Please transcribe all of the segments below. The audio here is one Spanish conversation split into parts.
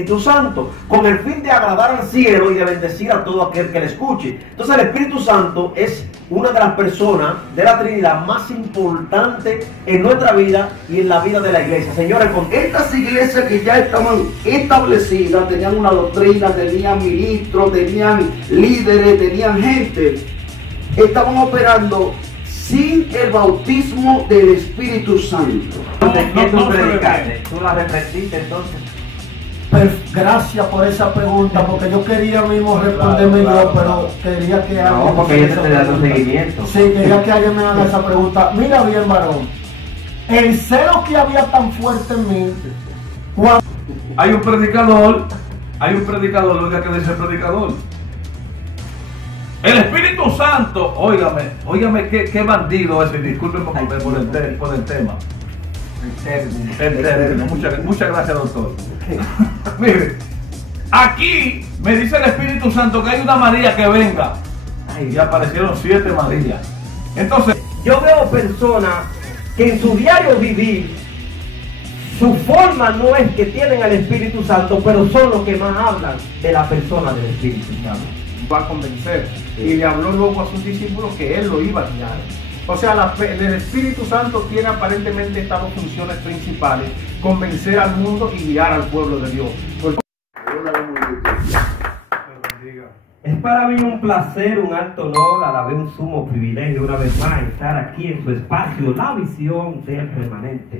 Espíritu Santo, con el fin de agradar al cielo y de bendecir a todo aquel que le escuche. Entonces el Espíritu Santo es una de las personas de la Trinidad más importantes en nuestra vida y en la vida de la iglesia. Señores, con estas iglesias que ya estaban establecidas, tenían una doctrina, tenían ministros, tenían líderes, tenían gente, estaban operando sin el bautismo del Espíritu Santo. ¿Qué tú predicaste? ¿Tú la repetiste entonces? Gracias por esa pregunta, porque yo quería mismo responderme yo, pero quería que alguien... No, porque yo te estoy dando seguimiento. Sí, quería que alguien me haga esa pregunta. Mira bien, varón, el celo que había tan fuerte en mí, cuando... Hay un predicador, oiga que dice el predicador. El Espíritu Santo, óigame qué bandido ese, discúlpenme por el tema. El término. Muchas gracias, doctor. Mire, aquí me dice el Espíritu Santo que hay una María que venga. Ay, ya aparecieron 7 Marías. Entonces, yo veo personas que en su diario vivir, su forma no es que tienen al Espíritu Santo, pero son los que más hablan de la persona del Espíritu Santo. Va a convencer. Y le habló luego a sus discípulos que él lo iba a guiar. O sea, el Espíritu Santo tiene aparentemente estas 2 funciones principales: convencer al mundo y guiar al pueblo de Dios. Es para mí un placer, un alto honor, a la vez un sumo privilegio, una vez más, estar aquí en su espacio, la visión del remanente.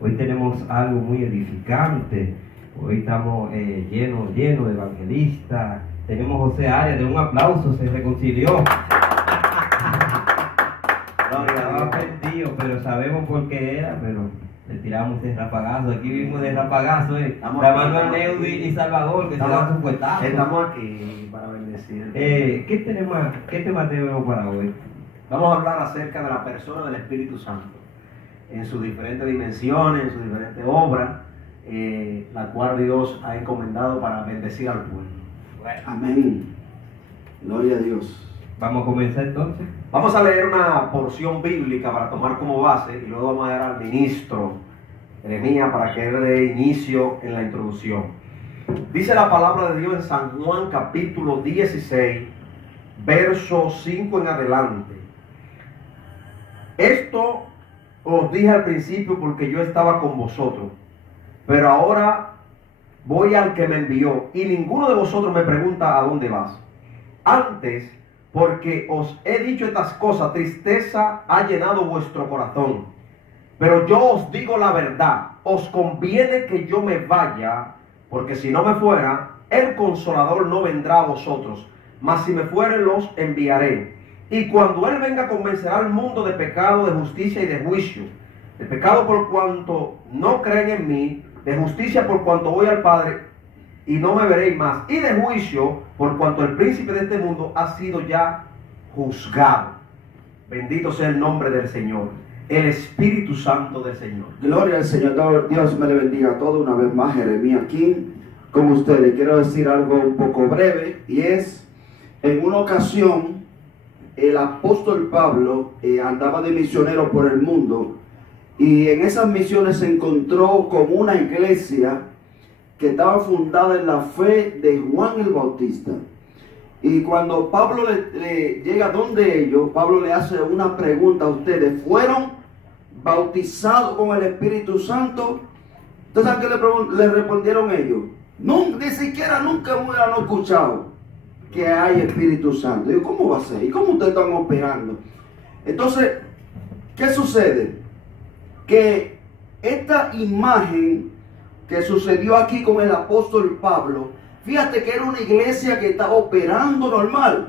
Hoy tenemos algo muy edificante. Hoy estamos llenos de evangelistas. Tenemos José Arias, de un aplauso, se reconcilió. Estaba perdido, pero sabemos por qué era, pero le tiramos de rapagazo. Aquí vimos de rapagazo, Manuel Neudi y Salvador, que se dan su puestazo. Estamos aquí para bendecir. ¿Qué tema tenemos para hoy? Vamos a hablar acerca de la persona del Espíritu Santo, en sus diferentes dimensiones, en sus diferentes obras, la cual Dios ha encomendado para bendecir al pueblo. Amén. Gloria a Dios. Vamos a comenzar entonces. Vamos a leer una porción bíblica para tomar como base y luego vamos a dar al ministro Jeremías para que él dé inicio en la introducción. Dice la palabra de Dios en San Juan capítulo 16, verso 5 en adelante. Esto os dije al principio porque yo estaba con vosotros, pero ahora voy al que me envió y ninguno de vosotros me pregunta a dónde vas. Antes, porque os he dicho estas cosas, tristeza ha llenado vuestro corazón. Pero yo os digo la verdad, os conviene que yo me vaya, porque si no me fuera, el Consolador no vendrá a vosotros, mas si me fuere los enviaré. Y cuando Él venga convencerá al mundo de pecado, de justicia y de juicio. De pecado por cuanto no creen en mí, de justicia por cuanto voy al Padre y no me veréis más, y de juicio por cuanto el príncipe de este mundo ha sido ya juzgado. Bendito sea el nombre del Señor, el Espíritu Santo del Señor. Gloria al Señor. Dios me le bendiga a todos una vez más. Jeremías aquí con ustedes. Quiero decir algo un poco breve, y es: en una ocasión el apóstol Pablo andaba de misionero por el mundo, y en esas misiones se encontró con una iglesia que estaba fundada en la fe de Juan el Bautista. Y cuando Pablo le llega donde ellos, Pablo le hace una pregunta a ustedes: ¿fueron bautizados con el Espíritu Santo? Entonces, ¿a qué le respondieron ellos? Ni siquiera nunca han escuchado que hay Espíritu Santo. Digo, ¿cómo va a ser? ¿Y cómo ustedes están operando? Entonces, ¿qué sucede? Que esta imagen que sucedió aquí con el apóstol Pablo, fíjate que era una iglesia que estaba operando normal,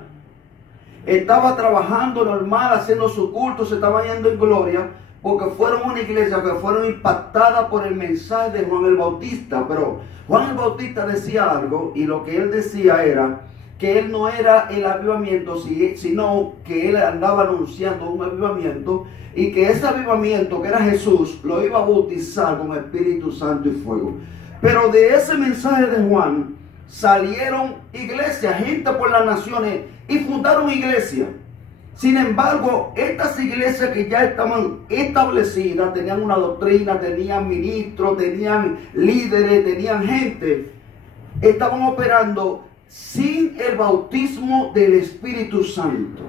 estaba trabajando normal, haciendo su culto, se estaba yendo en gloria, porque fueron una iglesia que fueron impactadas por el mensaje de Juan el Bautista. Pero Juan el Bautista decía algo, y lo que él decía era que él no era el avivamiento, sino que él andaba anunciando un avivamiento, y que ese avivamiento, que era Jesús, lo iba a bautizar con Espíritu Santo y fuego. Pero de ese mensaje de Juan salieron iglesias, gente por las naciones, y fundaron iglesias. Sin embargo, estas iglesias que ya estaban establecidas, tenían una doctrina, tenían ministros, tenían líderes, tenían gente, estaban operando sin el bautismo del Espíritu Santo.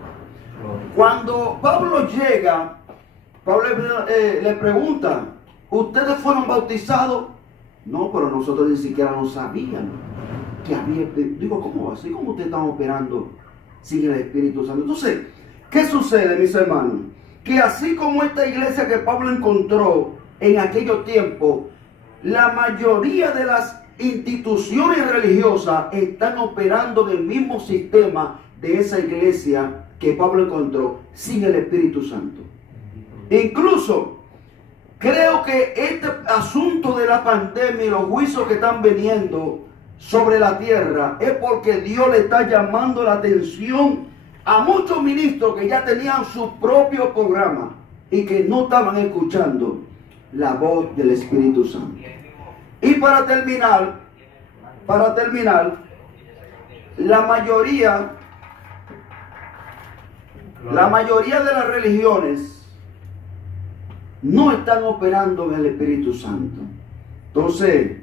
Cuando Pablo llega, Pablo le pregunta, ¿ustedes fueron bautizados? No, pero nosotros ni siquiera lo sabíamos que había. Digo, ¿cómo así? ¿Cómo ustedes están operando sin el Espíritu Santo? Entonces, ¿qué sucede, mis hermanos? Que así como esta iglesia que Pablo encontró en aquellos tiempos, la mayoría de las instituciones religiosas están operando en el mismo sistema de esa iglesia que Pablo encontró sin el Espíritu Santo. Incluso creo que este asunto de la pandemia y los juicios que están viniendo sobre la tierra es porque Dios le está llamando la atención a muchos ministros que ya tenían su propio programa y que no estaban escuchando la voz del Espíritu Santo. Y para terminar, la mayoría de las religiones no están operando en el Espíritu Santo. Entonces,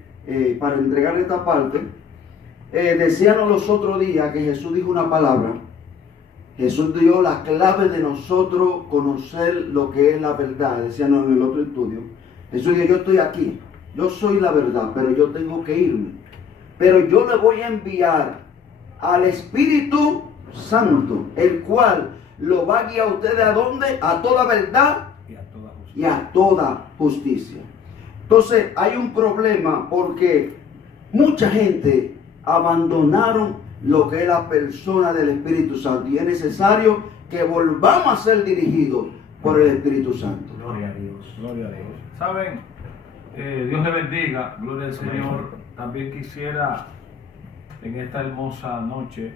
para entregarle esta parte, decíamos los otros días que Jesús dijo una palabra. Jesús dio la clave de nosotros conocer lo que es la verdad. Decíamos en el otro estudio. Jesús dijo, yo estoy aquí, yo soy la verdad, pero yo tengo que irme. Pero yo le voy a enviar al Espíritu Santo, el cual lo va a guiar a ustedes ¿a dónde? A toda verdad y a toda justicia. Entonces hay un problema porque mucha gente abandonaron lo que es la persona del Espíritu Santo y es necesario que volvamos a ser dirigidos por el Espíritu Santo. Gloria a Dios. Gloria a Dios. Saben, Dios le bendiga, gloria al Señor. También quisiera en esta hermosa noche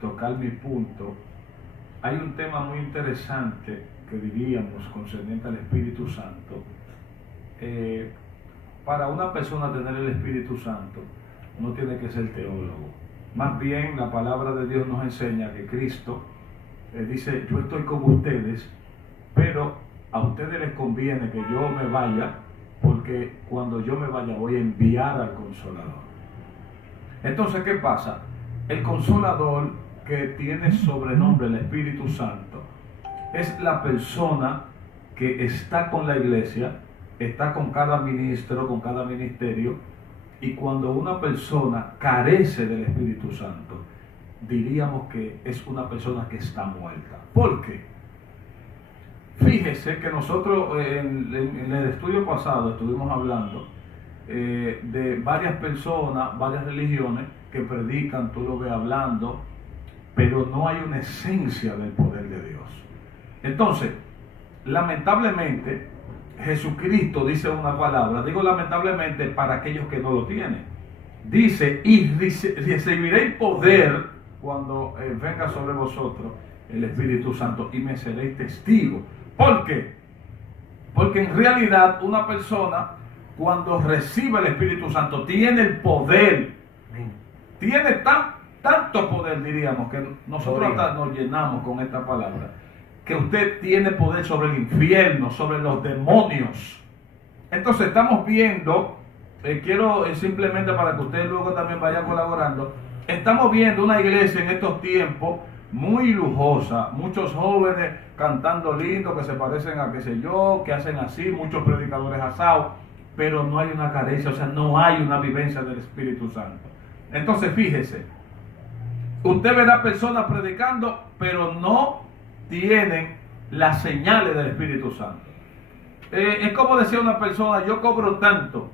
tocar mi punto. Hay un tema muy interesante que diríamos concerniente al Espíritu Santo. Para una persona tener el Espíritu Santo no tiene que ser teólogo. Más bien la palabra de Dios nos enseña que Cristo dice, yo estoy con ustedes, pero a ustedes les conviene que yo me vaya, porque cuando yo me vaya voy a enviar al Consolador. Entonces, ¿qué pasa? El Consolador, que tiene sobrenombre el Espíritu Santo, es la persona que está con la iglesia, está con cada ministro, con cada ministerio. Y cuando una persona carece del Espíritu Santo, diríamos que es una persona que está muerta. ¿Por qué? Fíjese que nosotros en el estudio pasado estuvimos hablando de varias personas, varias religiones que predican, tú lo ves hablando, pero no hay una esencia del poder de Dios. Entonces, lamentablemente, Jesucristo dice una palabra, digo lamentablemente para aquellos que no lo tienen. Dice, y recibiréis poder cuando venga sobre vosotros el Espíritu Santo y me seréis testigos. ¿Por qué? Porque en realidad una persona cuando recibe el Espíritu Santo tiene el poder, tiene tanto poder, diríamos, que nosotros hasta nos llenamos con esta palabra, que usted tiene poder sobre el infierno, sobre los demonios. Entonces estamos viendo, quiero simplemente para que usted luego también vaya colaborando, estamos viendo una iglesia en estos tiempos muy lujosa, muchos jóvenes cantando lindo, que se parecen a qué sé yo, que hacen así, muchos predicadores asados, pero no hay una carencia, o sea, no hay una vivencia del Espíritu Santo. Entonces fíjese, usted verá personas predicando, pero no tienen las señales del Espíritu Santo. Es como decía una persona, yo cobro tanto,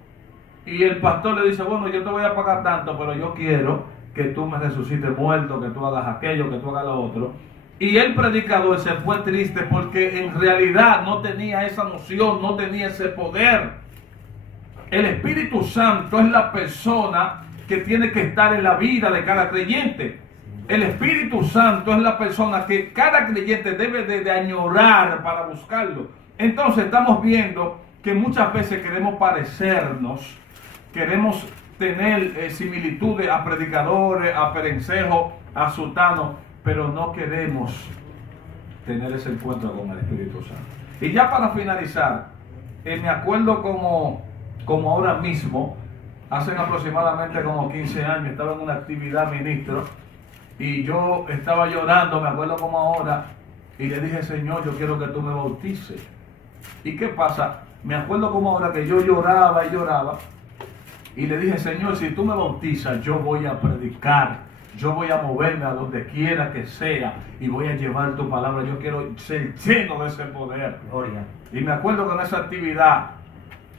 y el pastor le dice, bueno, yo te voy a pagar tanto, pero yo quiero que tú me resucites muerto, que tú hagas aquello, que tú hagas lo otro. Y el predicador se fue triste porque en realidad no tenía esa noción, no tenía ese poder. El Espíritu Santo es la persona que tiene que estar en la vida de cada creyente. El Espíritu Santo es la persona que cada creyente debe de añorar para buscarlo. Entonces estamos viendo que muchas veces queremos parecernos, queremos tener similitudes a predicadores, a perencejos, a sultanos, pero no queremos tener ese encuentro con el Espíritu Santo. Y ya para finalizar, me acuerdo como ahora mismo, hace aproximadamente como 15 años, estaba en una actividad ministro y yo estaba llorando, me acuerdo como ahora, y le dije, Señor, yo quiero que tú me bautices. ¿Y qué pasa? Me acuerdo como ahora que yo lloraba y lloraba y le dije, Señor, si tú me bautizas, yo voy a predicar, yo voy a moverme a donde quiera que sea y voy a llevar tu palabra, yo quiero ser lleno de ese poder. Gloria. Y me acuerdo que en esa actividad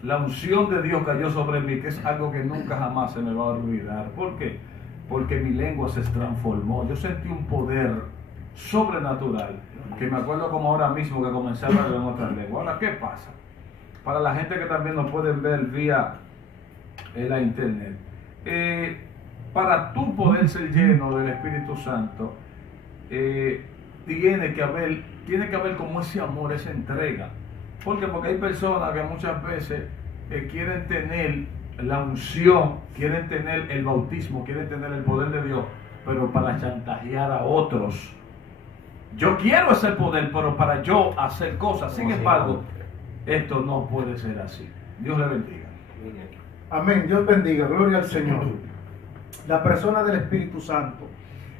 la unción de Dios cayó sobre mí, que es algo que nunca jamás se me va a olvidar. ¿Por qué? Porque mi lengua se transformó. Yo sentí un poder sobrenatural, que me acuerdo como ahora mismo que comencé a hablar en otra lengua. Ahora, ¿qué pasa? Para la gente que también nos pueden ver vía la internet, para tú poder ser lleno del Espíritu Santo, tiene que haber como ese amor, esa entrega. ¿Por qué? Porque hay personas que muchas veces quieren tener la unción, quieren tener el bautismo, quieren tener el poder de Dios, pero para chantajear a otros. Yo quiero ese poder, pero para yo hacer cosas. Sin embargo, esto no puede ser así. Dios le bendiga. Amén. Dios bendiga. Gloria al Señor. La persona del Espíritu Santo,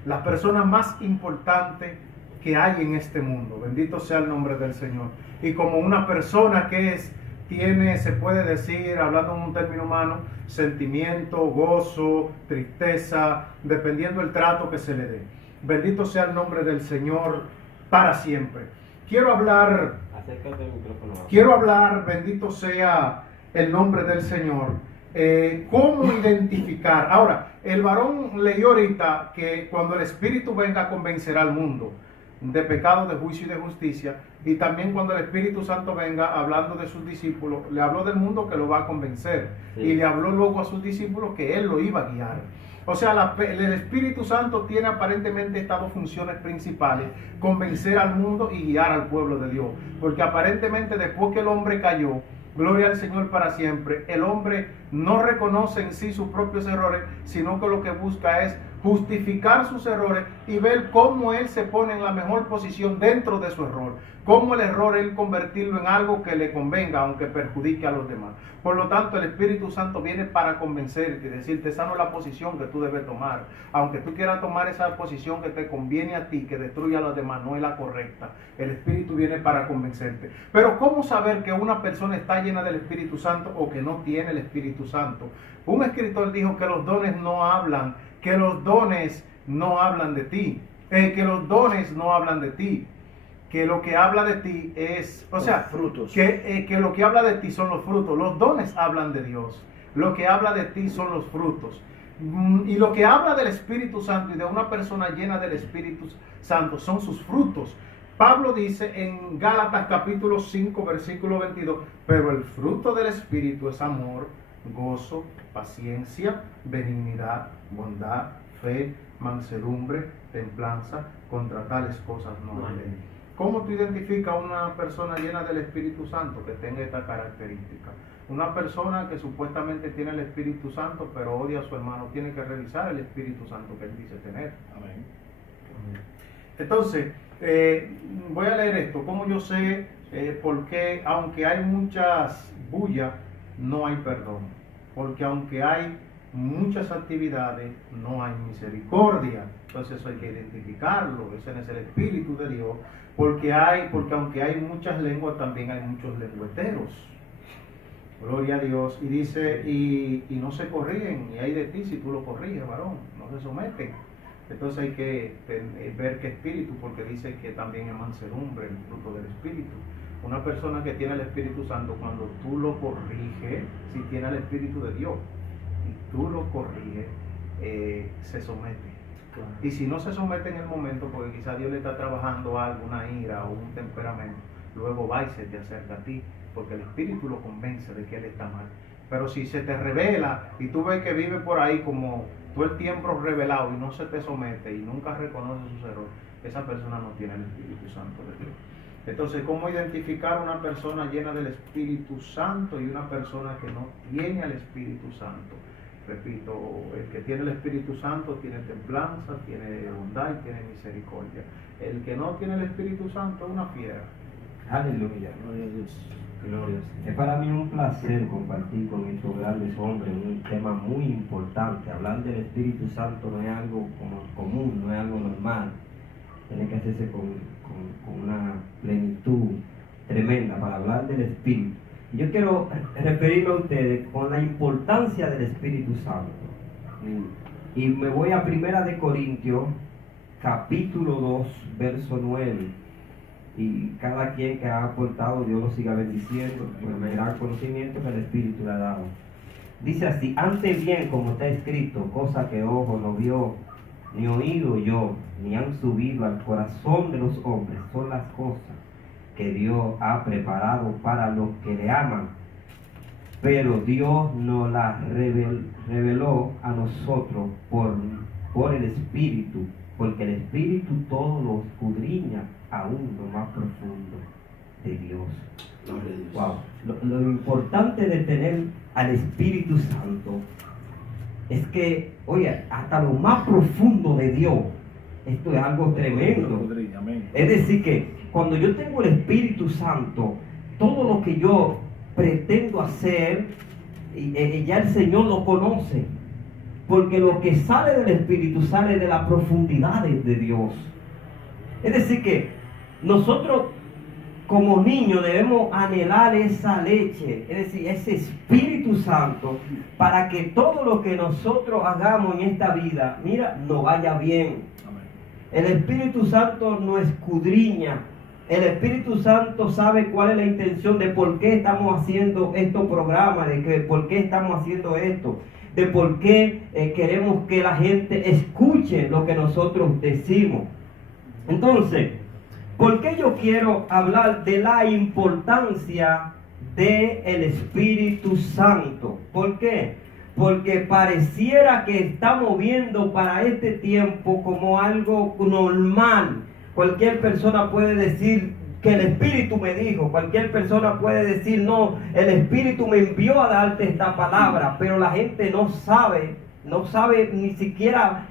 la persona más importante que hay en este mundo. Bendito sea el nombre del Señor. Y como una persona que tiene, se puede decir, hablando en un término humano, sentimiento, gozo, tristeza, dependiendo del trato que se le dé. Bendito sea el nombre del Señor para siempre. Quiero hablar, bendito sea el nombre del Señor. ¿Cómo identificar? Ahora, el varón leyó ahorita que cuando el Espíritu venga convencerá al mundo de pecado, de juicio y de justicia, y también cuando el Espíritu Santo venga hablando de sus discípulos, le habló del mundo que lo va a convencer, y le habló luego a sus discípulos que él lo iba a guiar. O sea, el Espíritu Santo tiene aparentemente estas dos funciones principales: convencer al mundo y guiar al pueblo de Dios, porque aparentemente después que el hombre cayó, gloria al Señor para siempre, el hombre no reconoce en sí sus propios errores, sino que lo que busca es justificar sus errores y ver cómo él se pone en la mejor posición dentro de su error, cómo el error él convertirlo en algo que le convenga, aunque perjudique a los demás. Por lo tanto, el Espíritu Santo viene para convencerte y decirte, esa no es la posición que tú debes tomar. Aunque tú quieras tomar esa posición que te conviene a ti, que destruye a los demás, no es la correcta. El Espíritu viene para convencerte. Pero ¿cómo saber que una persona está llena del Espíritu Santo o que no tiene el Espíritu Santo? Un escritor dijo que los dones no hablan, que los dones no hablan de ti, que los dones no hablan de ti, que lo que habla de ti es, o sea, frutos. Que lo que habla de ti son los frutos. Los dones hablan de Dios, lo que habla de ti son los frutos. Y lo que habla del Espíritu Santo y de una persona llena del Espíritu Santo son sus frutos. Pablo dice en Gálatas capítulo 5 versículo 22, pero el fruto del Espíritu es amor, gozo, paciencia, benignidad, bondad, fe, mansedumbre, templanza. Contra tales cosas no hay ley. ¿Cómo tú identificas a una persona llena del Espíritu Santo que tenga esta característica? Una persona que supuestamente tiene el Espíritu Santo pero odia a su hermano, tiene que revisar el Espíritu Santo que él dice tener. Amén. Entonces, voy a leer esto. ¿Cómo yo sé por qué, aunque hay muchas bullas, no hay perdón? Porque aunque hay muchas actividades, no hay misericordia. Entonces eso hay que identificarlo. Ese es el Espíritu de Dios. Porque aunque hay muchas lenguas, también hay muchos lengüeteros. Gloria a Dios. Y dice, y no se corrigen, y hay de ti si tú lo corriges, varón. No se someten. Entonces hay que ver qué espíritu, porque dice que también es mansedumbre, el fruto del Espíritu. Una persona que tiene el Espíritu Santo, cuando tú lo corriges, si tiene el Espíritu de Dios, y tú lo corriges, se somete. Y si no se somete en el momento, porque quizá Dios le está trabajando algo, una ira o un temperamento, luego va y se te acerca a ti, porque el Espíritu lo convence de que él está mal. Pero si se te revela y tú ves que vive por ahí como todo el tiempo revelado y no se te somete y nunca reconoce sus errores, esa persona no tiene el Espíritu Santo de Dios. Entonces, ¿cómo identificar una persona llena del Espíritu Santo y una persona que no tiene al Espíritu Santo? Repito, el que tiene el Espíritu Santo tiene templanza, tiene bondad y tiene misericordia. El que no tiene el Espíritu Santo es una fiera. Aleluya. Gloria. Es para mí un placer compartir con estos grandes hombres un tema muy importante. Hablar del Espíritu Santo no es algo como común, no es algo normal. Tiene que hacerse con una plenitud tremenda para hablar del Espíritu. Y yo quiero referirme a ustedes con la importancia del Espíritu Santo. Y me voy a 1 de Corintios, capítulo 2, verso 9. Y cada quien que ha aportado, Dios lo siga bendiciendo por el gran conocimiento que el Espíritu le ha dado. Dice así: antes bien, como está escrito, cosa que ojo no vio, ni oído yo, ni han subido al corazón de los hombres, son las cosas que Dios ha preparado para los que le aman. Pero Dios nos las reveló a nosotros por el Espíritu, porque el Espíritu todo lo escudriña aún lo más profundo de Dios. Wow. Lo importante de tener al Espíritu Santo es que, oye, hasta lo más profundo de Dios, esto es algo tremendo. Es decir, que cuando yo tengo el Espíritu Santo, todo lo que yo pretendo hacer, ya el Señor lo conoce. Porque lo que sale del Espíritu sale de las profundidades de Dios. Es decir, que nosotros como niños debemos anhelar esa leche, es decir, ese Espíritu Santo, para que todo lo que nosotros hagamos en esta vida, mira, nos vaya bien. El Espíritu Santo nos escudriña. El Espíritu Santo sabe cuál es la intención de por qué estamos haciendo estos programas, por qué estamos haciendo esto, de por qué queremos que la gente escuche lo que nosotros decimos. Entonces, ¿por qué yo quiero hablar de la importancia del Espíritu Santo? ¿Por qué? Porque pareciera que estamos viendo para este tiempo como algo normal. Cualquier persona puede decir que el Espíritu me dijo, cualquier persona puede decir, no, el Espíritu me envió a darte esta palabra, pero la gente no sabe ni siquiera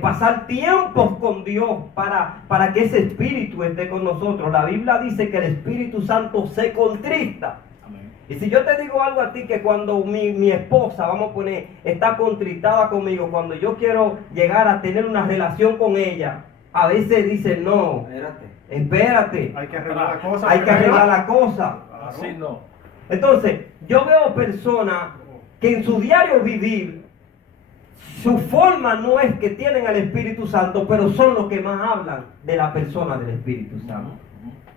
pasar tiempos con Dios para que ese Espíritu esté con nosotros. La Biblia dice que el Espíritu Santo se contrista. Amén. Y si yo te digo algo a ti, que cuando mi esposa, vamos a poner, está contritada conmigo, cuando yo quiero llegar a tener una relación con ella, a veces dice, no, espérate, hay que arreglar la cosa. Hay que arreglar la cosa. Así no. Entonces, yo veo personas que en su diario vivir, su forma no es que tienen al Espíritu Santo, pero son los que más hablan de la persona del Espíritu Santo.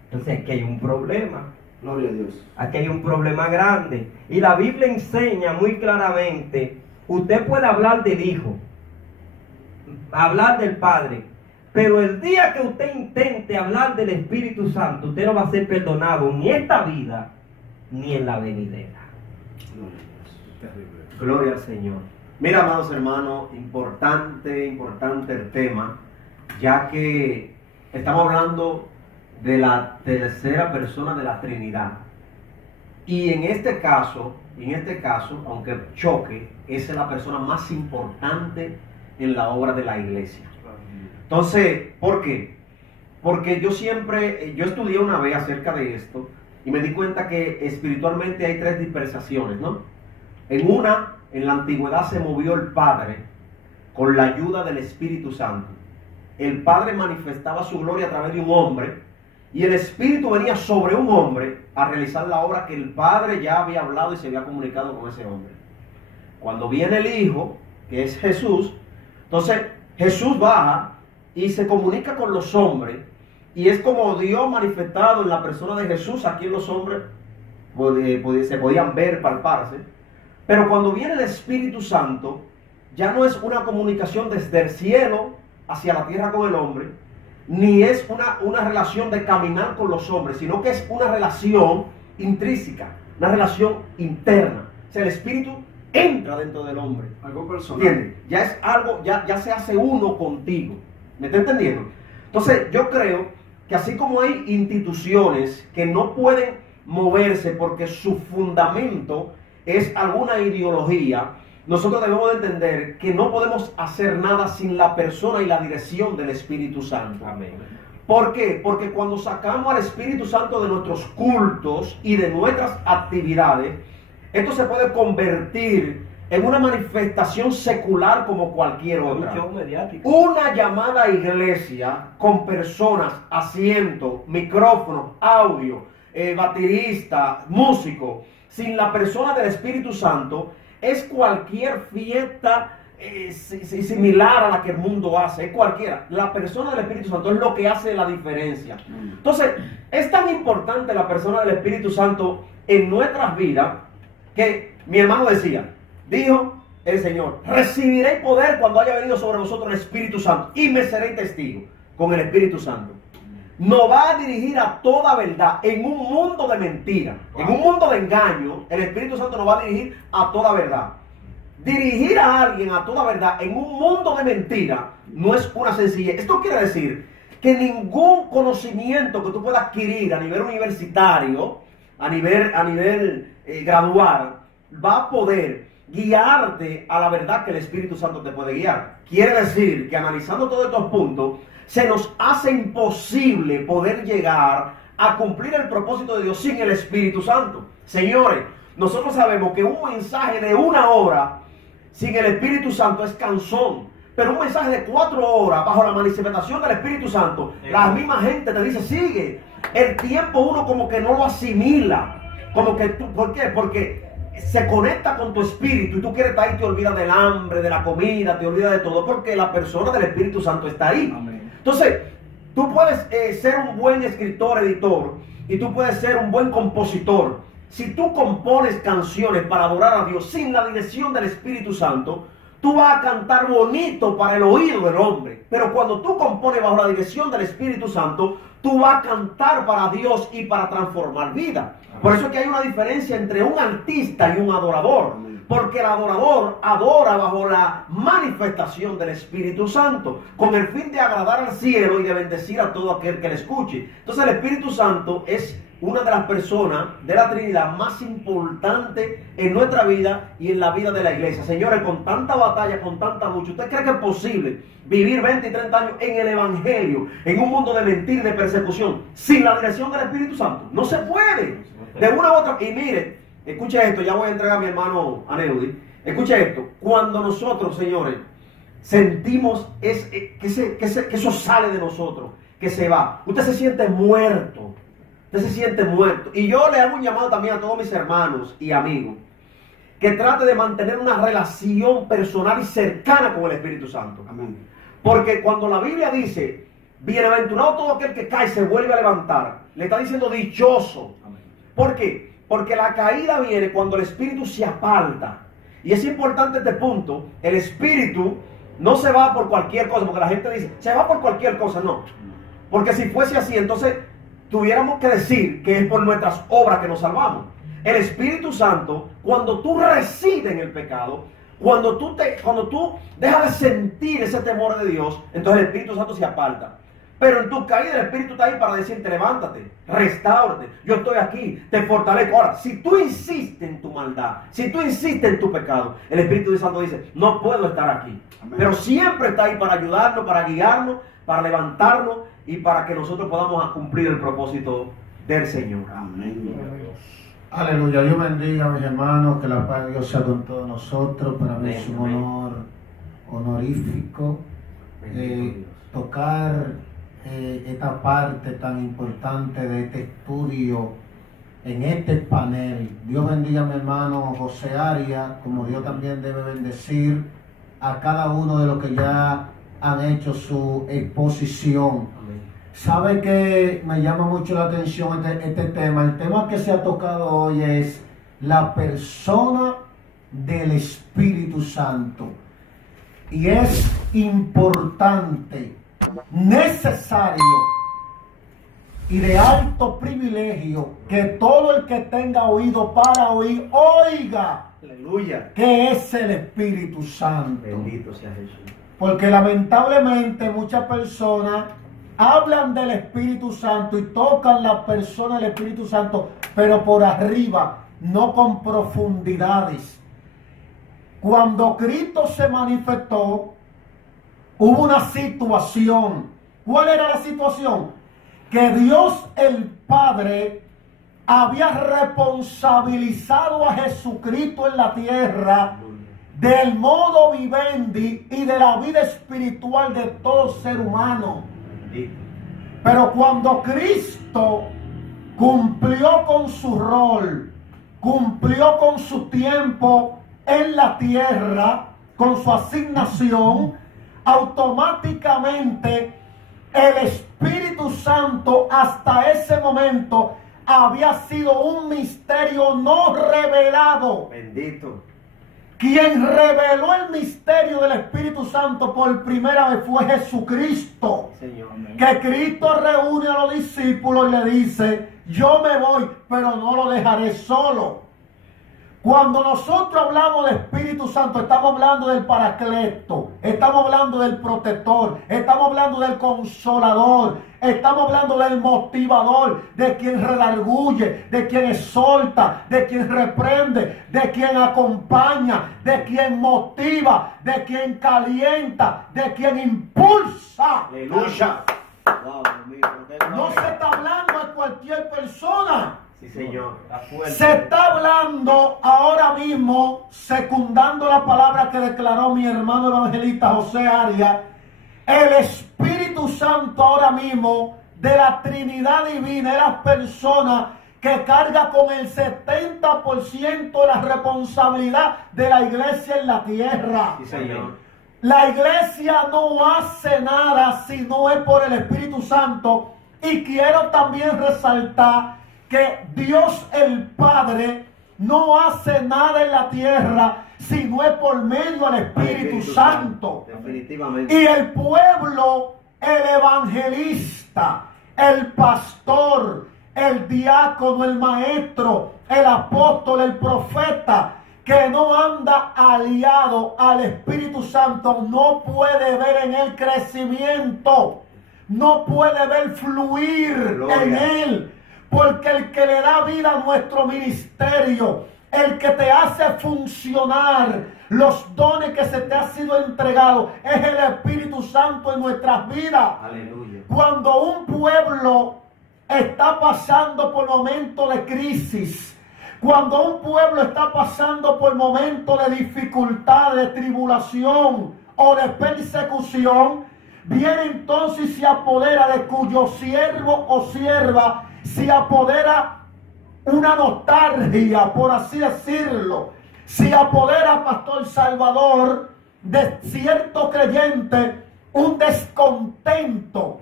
Entonces, aquí hay un problema. Gloria a Dios. Aquí hay un problema grande. Y la Biblia enseña muy claramente, usted puede hablar del Hijo, hablar del Padre, pero el día que usted intente hablar del Espíritu Santo, usted no va a ser perdonado ni en esta vida, ni en la venidera. Gloria al Señor. Mira, amados hermanos, importante el tema, ya que estamos hablando de la tercera persona de la Trinidad. Y en este caso, aunque choque, esa es la persona más importante en la obra de la iglesia. Entonces, ¿por qué? Porque yo estudié una vez acerca de esto y me di cuenta que espiritualmente hay tres dispensaciones, ¿no? En la antigüedad se movió el Padre con la ayuda del Espíritu Santo. El Padre manifestaba su gloria a través de un hombre y el Espíritu venía sobre un hombre a realizar la obra que el Padre ya había hablado y se había comunicado con ese hombre. Cuando viene el Hijo, que es Jesús, entonces Jesús baja y se comunica con los hombres y es como Dios manifestado en la persona de Jesús. Aquí los hombres se podían ver, palparse. Pero cuando viene el Espíritu Santo, ya no es una comunicación desde el cielo hacia la tierra con el hombre, ni es una relación de caminar con los hombres, sino que es una relación intrínseca, una relación interna. O sea, el Espíritu entra dentro del hombre. Algo personal. ¿Entiendes? Ya es algo, ya se hace uno contigo. ¿Me está entendiendo? Entonces, yo creo que así como hay instituciones que no pueden moverse porque su fundamento es alguna ideología, nosotros debemos de entender que no podemos hacer nada sin la persona y la dirección del Espíritu Santo. Amén. ¿Por qué? Porque cuando sacamos al Espíritu Santo de nuestros cultos y de nuestras actividades, esto se puede convertir en una manifestación secular como cualquier otra. Un show mediático. Una llamada iglesia con personas, asientos, micrófonos, audio, baterista, músico, sin la persona del Espíritu Santo, es cualquier fiesta similar a la que el mundo hace, es cualquiera. La persona del Espíritu Santo es lo que hace la diferencia. Entonces, es tan importante la persona del Espíritu Santo en nuestras vidas que mi hermano decía, dijo el Señor, recibiréis poder cuando haya venido sobre vosotros el Espíritu Santo y me seréis testigo con el Espíritu Santo. Nos va a dirigir a toda verdad en un mundo de mentira, en un mundo de engaño. El Espíritu Santo nos va a dirigir a toda verdad. Dirigir a alguien a toda verdad en un mundo de mentira no es una sencillez. Esto quiere decir que ningún conocimiento que tú puedas adquirir a nivel universitario, a nivel gradual, va a poder guiarte a la verdad que el Espíritu Santo te puede guiar. Quiere decir que analizando todos estos puntos, se nos hace imposible poder llegar a cumplir el propósito de Dios sin el Espíritu Santo. Señores, nosotros sabemos que un mensaje de 1 hora sin el Espíritu Santo es cansón, pero un mensaje de 4 horas bajo la manifestación del Espíritu Santo, la misma gente te dice, sigue. El tiempo uno como que no lo asimila, como que tú, ¿por qué? Porque se conecta con tu espíritu y tú quieres estar ahí, te olvidas del hambre, de la comida, te olvidas de todo, porque la persona del Espíritu Santo está ahí. Amén. Entonces, tú puedes ser un buen escritor, editor, y tú puedes ser un buen compositor. Si tú compones canciones para adorar a Dios sin la dirección del Espíritu Santo, tú vas a cantar bonito para el oído del hombre. Pero cuando tú compones bajo la dirección del Espíritu Santo, tú vas a cantar para Dios y para transformar vida. Por eso es que hay una diferencia entre un artista y un adorador. Porque el adorador adora bajo la manifestación del Espíritu Santo, con el fin de agradar al cielo y de bendecir a todo aquel que le escuche. Entonces el Espíritu Santo es una de las personas de la Trinidad más importantes en nuestra vida y en la vida de la iglesia. Señores, con tanta batalla, con tanta lucha, ¿usted cree que es posible vivir 20 y 30 años en el Evangelio, en un mundo de mentira y de persecución, sin la dirección del Espíritu Santo? No se puede. De una u otra. Y mire, escuche esto, ya voy a entregar a mi hermano Aneudi. Escuche esto. Cuando nosotros, señores, sentimos que eso sale de nosotros, que se va, usted se siente muerto. Usted se siente muerto. Y yo le hago un llamado también a todos mis hermanos y amigos que trate de mantener una relación personal y cercana con el Espíritu Santo. Amén. Porque cuando la Biblia dice, bienaventurado todo aquel que cae y se vuelve a levantar, le está diciendo dichoso. Amén. ¿Por qué? Porque la caída viene cuando el Espíritu se aparta. Y es importante este punto. El Espíritu no se va por cualquier cosa, porque la gente dice, se va por cualquier cosa. No. Porque si fuese así, entonces tuviéramos que decir que es por nuestras obras que nos salvamos. El Espíritu Santo, cuando tú resides en el pecado, cuando tú dejas de sentir ese temor de Dios, entonces el Espíritu Santo se aparta. Pero en tu caída el Espíritu está ahí para decirte, levántate, restáurate, yo estoy aquí, te fortalezco. Ahora, si tú insistes en tu maldad, si tú insistes en tu pecado, el Espíritu Santo dice, no puedo estar aquí. Amén. Pero siempre está ahí para ayudarnos, para guiarnos, para levantarnos y para que nosotros podamos cumplir el propósito del Señor. Amén. Aleluya, Dios bendiga a mis hermanos, que la paz de Dios sea con todos nosotros. Para mí es un honor honorífico tocar esta parte tan importante de este estudio en este panel. Dios bendiga a mi hermano José Arias, como Dios también debe bendecir a cada uno de los que ya han hecho su exposición. Sabe que me llama mucho la atención este tema. El tema que se ha tocado hoy es la persona del Espíritu Santo. Y es importante, necesario y de alto privilegio que todo el que tenga oído para oír, oiga. Aleluya. Que es el Espíritu Santo. Bendito sea Jesús. Porque lamentablemente muchas personas hablan del Espíritu Santo y tocan la persona del Espíritu Santo, pero por arriba, no con profundidades. Cuando Cristo se manifestó, hubo una situación ¿Cuál era la situación? Que Dios el Padre había responsabilizado a Jesucristo en la tierra del modo vivendi y de la vida espiritual de todo ser humano. Pero cuando Cristo cumplió con su rol, cumplió con su tiempo en la tierra, con su asignación, automáticamente el Espíritu Santo hasta ese momento había sido un misterio no revelado. Bendito. Quien reveló el misterio del Espíritu Santo por primera vez fue Jesucristo. Señor. Que Cristo reúne a los discípulos y le dice: yo me voy, pero no lo dejaré solo. Cuando nosotros hablamos de Espíritu Santo, estamos hablando del Paracleto, estamos hablando del protector, estamos hablando del consolador, estamos hablando del motivador, de quien redarguye, de quien exhorta, de quien reprende, de quien acompaña, de quien motiva, de quien calienta, de quien impulsa. Aleluya. No se está hablando de cualquier persona. Sí, Señor. Se está hablando ahora mismo, secundando la palabra que declaró mi hermano evangelista José Arias, el Espíritu Santo ahora mismo de la Trinidad Divina es la persona que carga con el 70% de la responsabilidad de la iglesia en la tierra. Sí, Señor. La iglesia no hace nada si no es por el Espíritu Santo. Y quiero también resaltar que Dios el Padre no hace nada en la tierra si no es por medio del Espíritu Santo. Definitivamente. Y el pueblo, el evangelista, el pastor, el diácono, el maestro, el apóstol, el profeta, que no anda aliado al Espíritu Santo, no puede ver en él crecimiento, no puede ver fluir Gloria. en él. Porque el que le da vida a nuestro ministerio, el que te hace funcionar los dones que se te ha sido entregado, es el Espíritu Santo en nuestras vidas. Aleluya. Cuando un pueblo está pasando por momentos de crisis, cuando un pueblo está pasando por momentos de dificultad, de tribulación o de persecución, viene entonces y se apodera de cuyo siervo o sierva se apodera una nostalgia, por así decirlo. Se apodera, Pastor Salvador, de cierto creyente un descontento.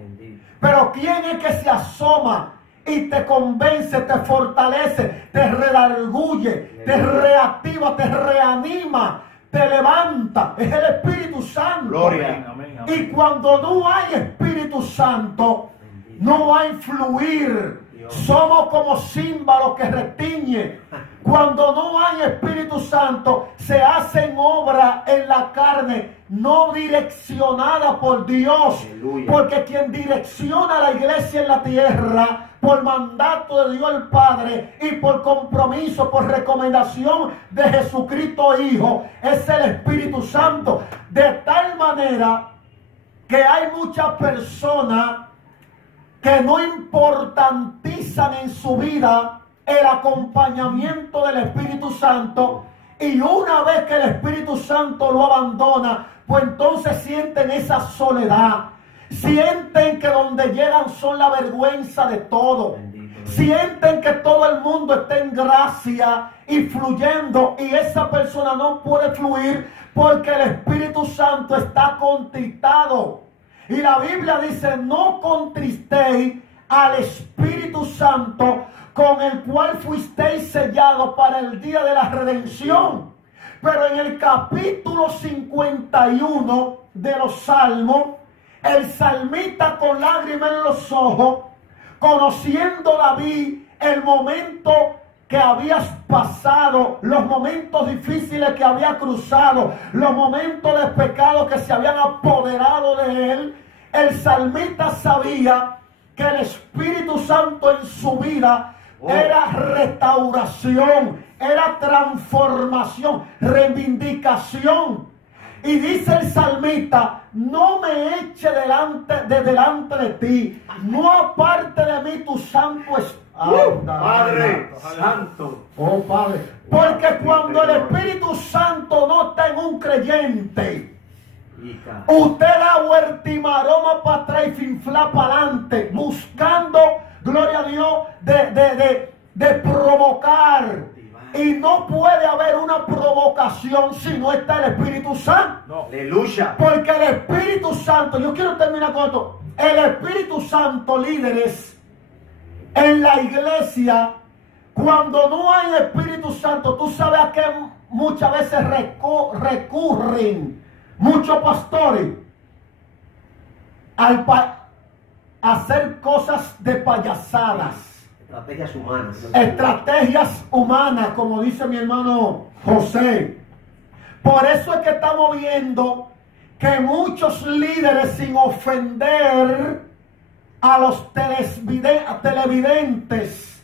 Pero ¿quién es que se asoma y te convence, te fortalece, te redarguye, te reactiva, te reanima, te levanta? Es el Espíritu Santo. Gloria. Amén, amén. Y cuando no hay Espíritu Santo, no hay fluir. Somos como címbalos que retiñen. Cuando no hay Espíritu Santo, se hacen obras en la carne no direccionada por Dios. Aleluya. Porque quien direcciona la iglesia en la tierra por mandato de Dios el Padre y por compromiso, por recomendación de Jesucristo Hijo, es el Espíritu Santo. De tal manera que hay muchas personas que no importantizan en su vida el acompañamiento del Espíritu Santo, y una vez que el Espíritu Santo lo abandona, pues entonces sienten esa soledad, sienten que donde llegan son la vergüenza de todo, sienten que todo el mundo está en gracia y fluyendo, y esa persona no puede fluir porque el Espíritu Santo está contristado. Y la Biblia dice: no contristéis al Espíritu Santo, con el cual fuisteis sellados para el día de la redención. Pero en el capítulo 51 de los Salmos, el salmista, con lágrimas en los ojos, conociendo David el momento que habías pasado, los momentos difíciles que había cruzado, los momentos de pecado que se habían apoderado de él, el salmista sabía que el Espíritu Santo en su vida era restauración, era transformación, reivindicación. Y dice el salmista, no me eche delante de ti, no aparte de mí tu santo espíritu. Padre Santo. Oh Padre, porque cuando el Espíritu Santo no está en un creyente, usted da vuelta y maroma para atrás y finfla para adelante, buscando, gloria a Dios, de provocar. Y no puede haber una provocación si no está el Espíritu Santo. No. Aleluya. Porque el Espíritu Santo, yo quiero terminar con esto. El Espíritu Santo, líderes, en la iglesia, cuando no hay Espíritu Santo, tú sabes a qué muchas veces recurren muchos pastores a hacer cosas de payasadas. Estrategias humanas. Estrategias humanas, como dice mi hermano José. Por eso es que estamos viendo que muchos líderes, sin ofender a los televidentes,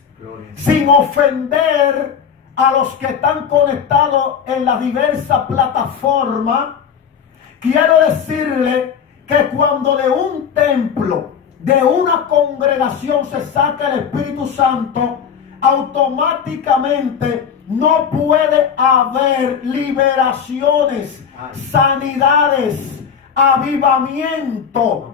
sin ofender a los que están conectados en las diversas plataformas, quiero decirle que cuando de un templo, de una congregación se saca el Espíritu Santo, automáticamente no puede haber liberaciones, sanidades, avivamiento.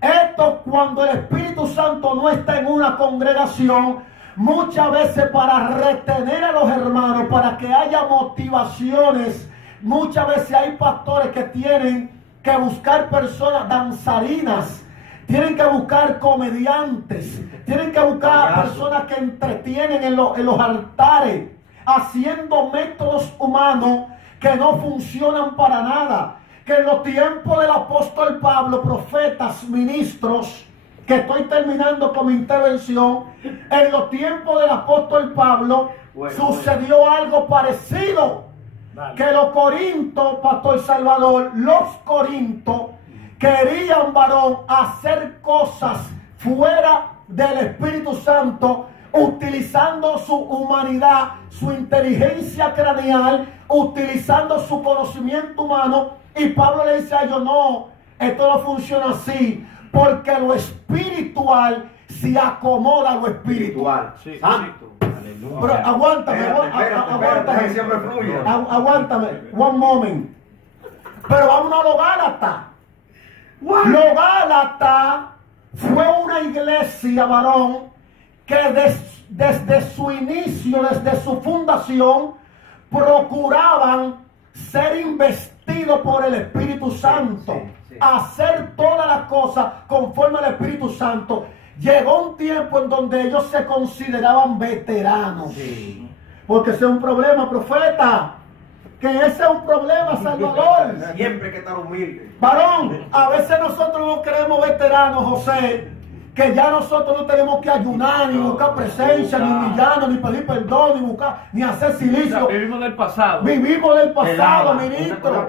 Esto cuando el Espíritu Santo no está en una congregación, muchas veces para retener a los hermanos, para que haya motivaciones, muchas veces hay pastores que tienen que buscar personas danzarinas, tienen que buscar comediantes, tienen que buscar personas que entretienen en los altares, haciendo métodos humanos que no funcionan para nada. Que en los tiempos del apóstol Pablo, profetas, ministros, que estoy terminando con mi intervención, en los tiempos del apóstol Pablo sucedió algo parecido. Que los corintios, Pastor Salvador, los corintios querían, varón, hacer cosas fuera del Espíritu Santo, utilizando su humanidad, su inteligencia craneal, utilizando su conocimiento humano. Y Pablo le dice a ellos, no, esto no funciona así, porque lo espiritual se acomoda a lo espiritual. Sí, Santo. Pero aguántame, Espérate, siempre fluye. Aguántame, one moment. Pero vámonos a los Gálatas. Los Gálatas fue una iglesia, varón, que desde su inicio, desde su fundación, procuraban ser investidos por el Espíritu Santo, hacer todas las cosas conforme al Espíritu Santo. Llegó un tiempo en donde ellos se consideraban veteranos. Porque ese es un problema, profeta. Que ese es un problema, Salvador. Siempre hay que estar humilde. Varón, a veces nosotros no creemos veteranos, José, que ya nosotros no tenemos que ayunar, ni buscar presencia, ni humillarnos, ni pedir perdón, ni buscar, ni hacer silicio. Vivimos del pasado. Vivimos del pasado, ministro.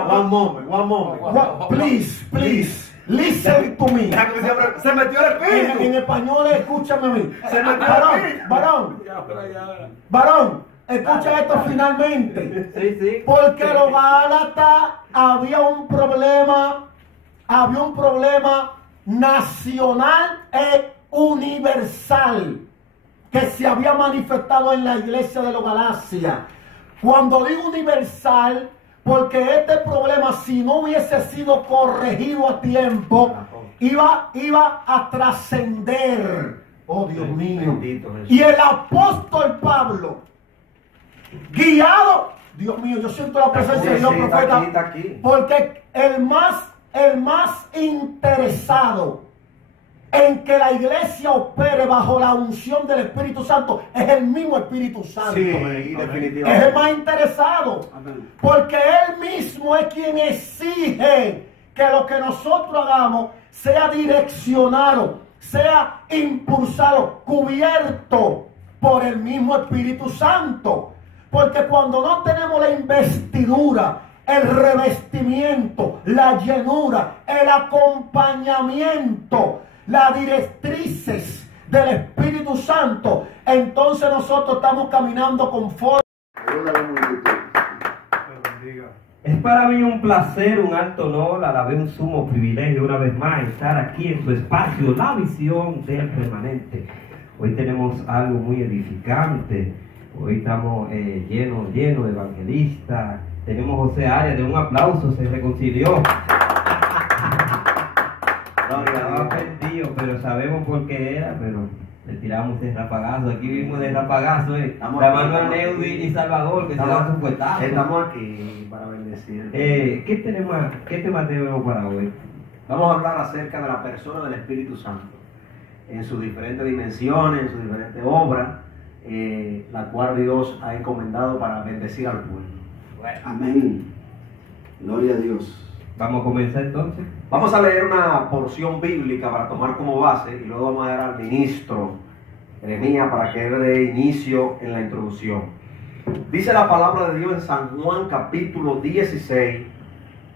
One moment. Please, listen to me. Se metió el espíritu. En español, escúchame a mí. Se metió el espíritu. Varón, escucha esto finalmente. Sí. Porque los Gálatas había un problema nacional e universal que se había manifestado en la iglesia de los Galacia. Cuando digo universal, porque este problema, si no hubiese sido corregido a tiempo, iba a trascender. Oh, Dios mío. Y el apóstol Pablo, guiado, Dios mío, yo siento la presencia de Dios, profeta, porque el más interesado en que la iglesia opere bajo la unción del Espíritu Santo es el mismo Espíritu Santo. Sí, definitivamente. Es el más interesado. Porque Él mismo es quien exige que lo que nosotros hagamos sea direccionado, sea impulsado, cubierto por el mismo Espíritu Santo. Porque cuando no tenemos la investidura, el revestimiento, la llenura, el acompañamiento, las directrices del Espíritu Santo, entonces nosotros estamos caminando conforme. Es para mí un placer, un alto honor, a la vez un sumo privilegio una vez más estar aquí en su espacio, la visión del permanente. Hoy tenemos algo muy edificante, hoy estamos llenos de evangelistas. Tenemos José Arias, de un aplauso, se reconcilió. Estaba perdido, pero sabemos por qué era, pero le tiramos el rapagazo. Aquí vimos el rapagazo, llamando a Neudi y Salvador, que se dan su puestazo. Estamos aquí para bendecir. ¿Qué tema tenemos para hoy? Vamos a hablar acerca de la persona del Espíritu Santo, en sus diferentes dimensiones, en sus diferentes obras, la cual Dios ha encomendado para bendecir al pueblo. Amén. Gloria a Dios. Vamos a comenzar entonces. Vamos a leer una porción bíblica para tomar como base y luego vamos a dar al ministro Jeremías para que él dé inicio en la introducción. Dice la palabra de Dios en San Juan capítulo 16,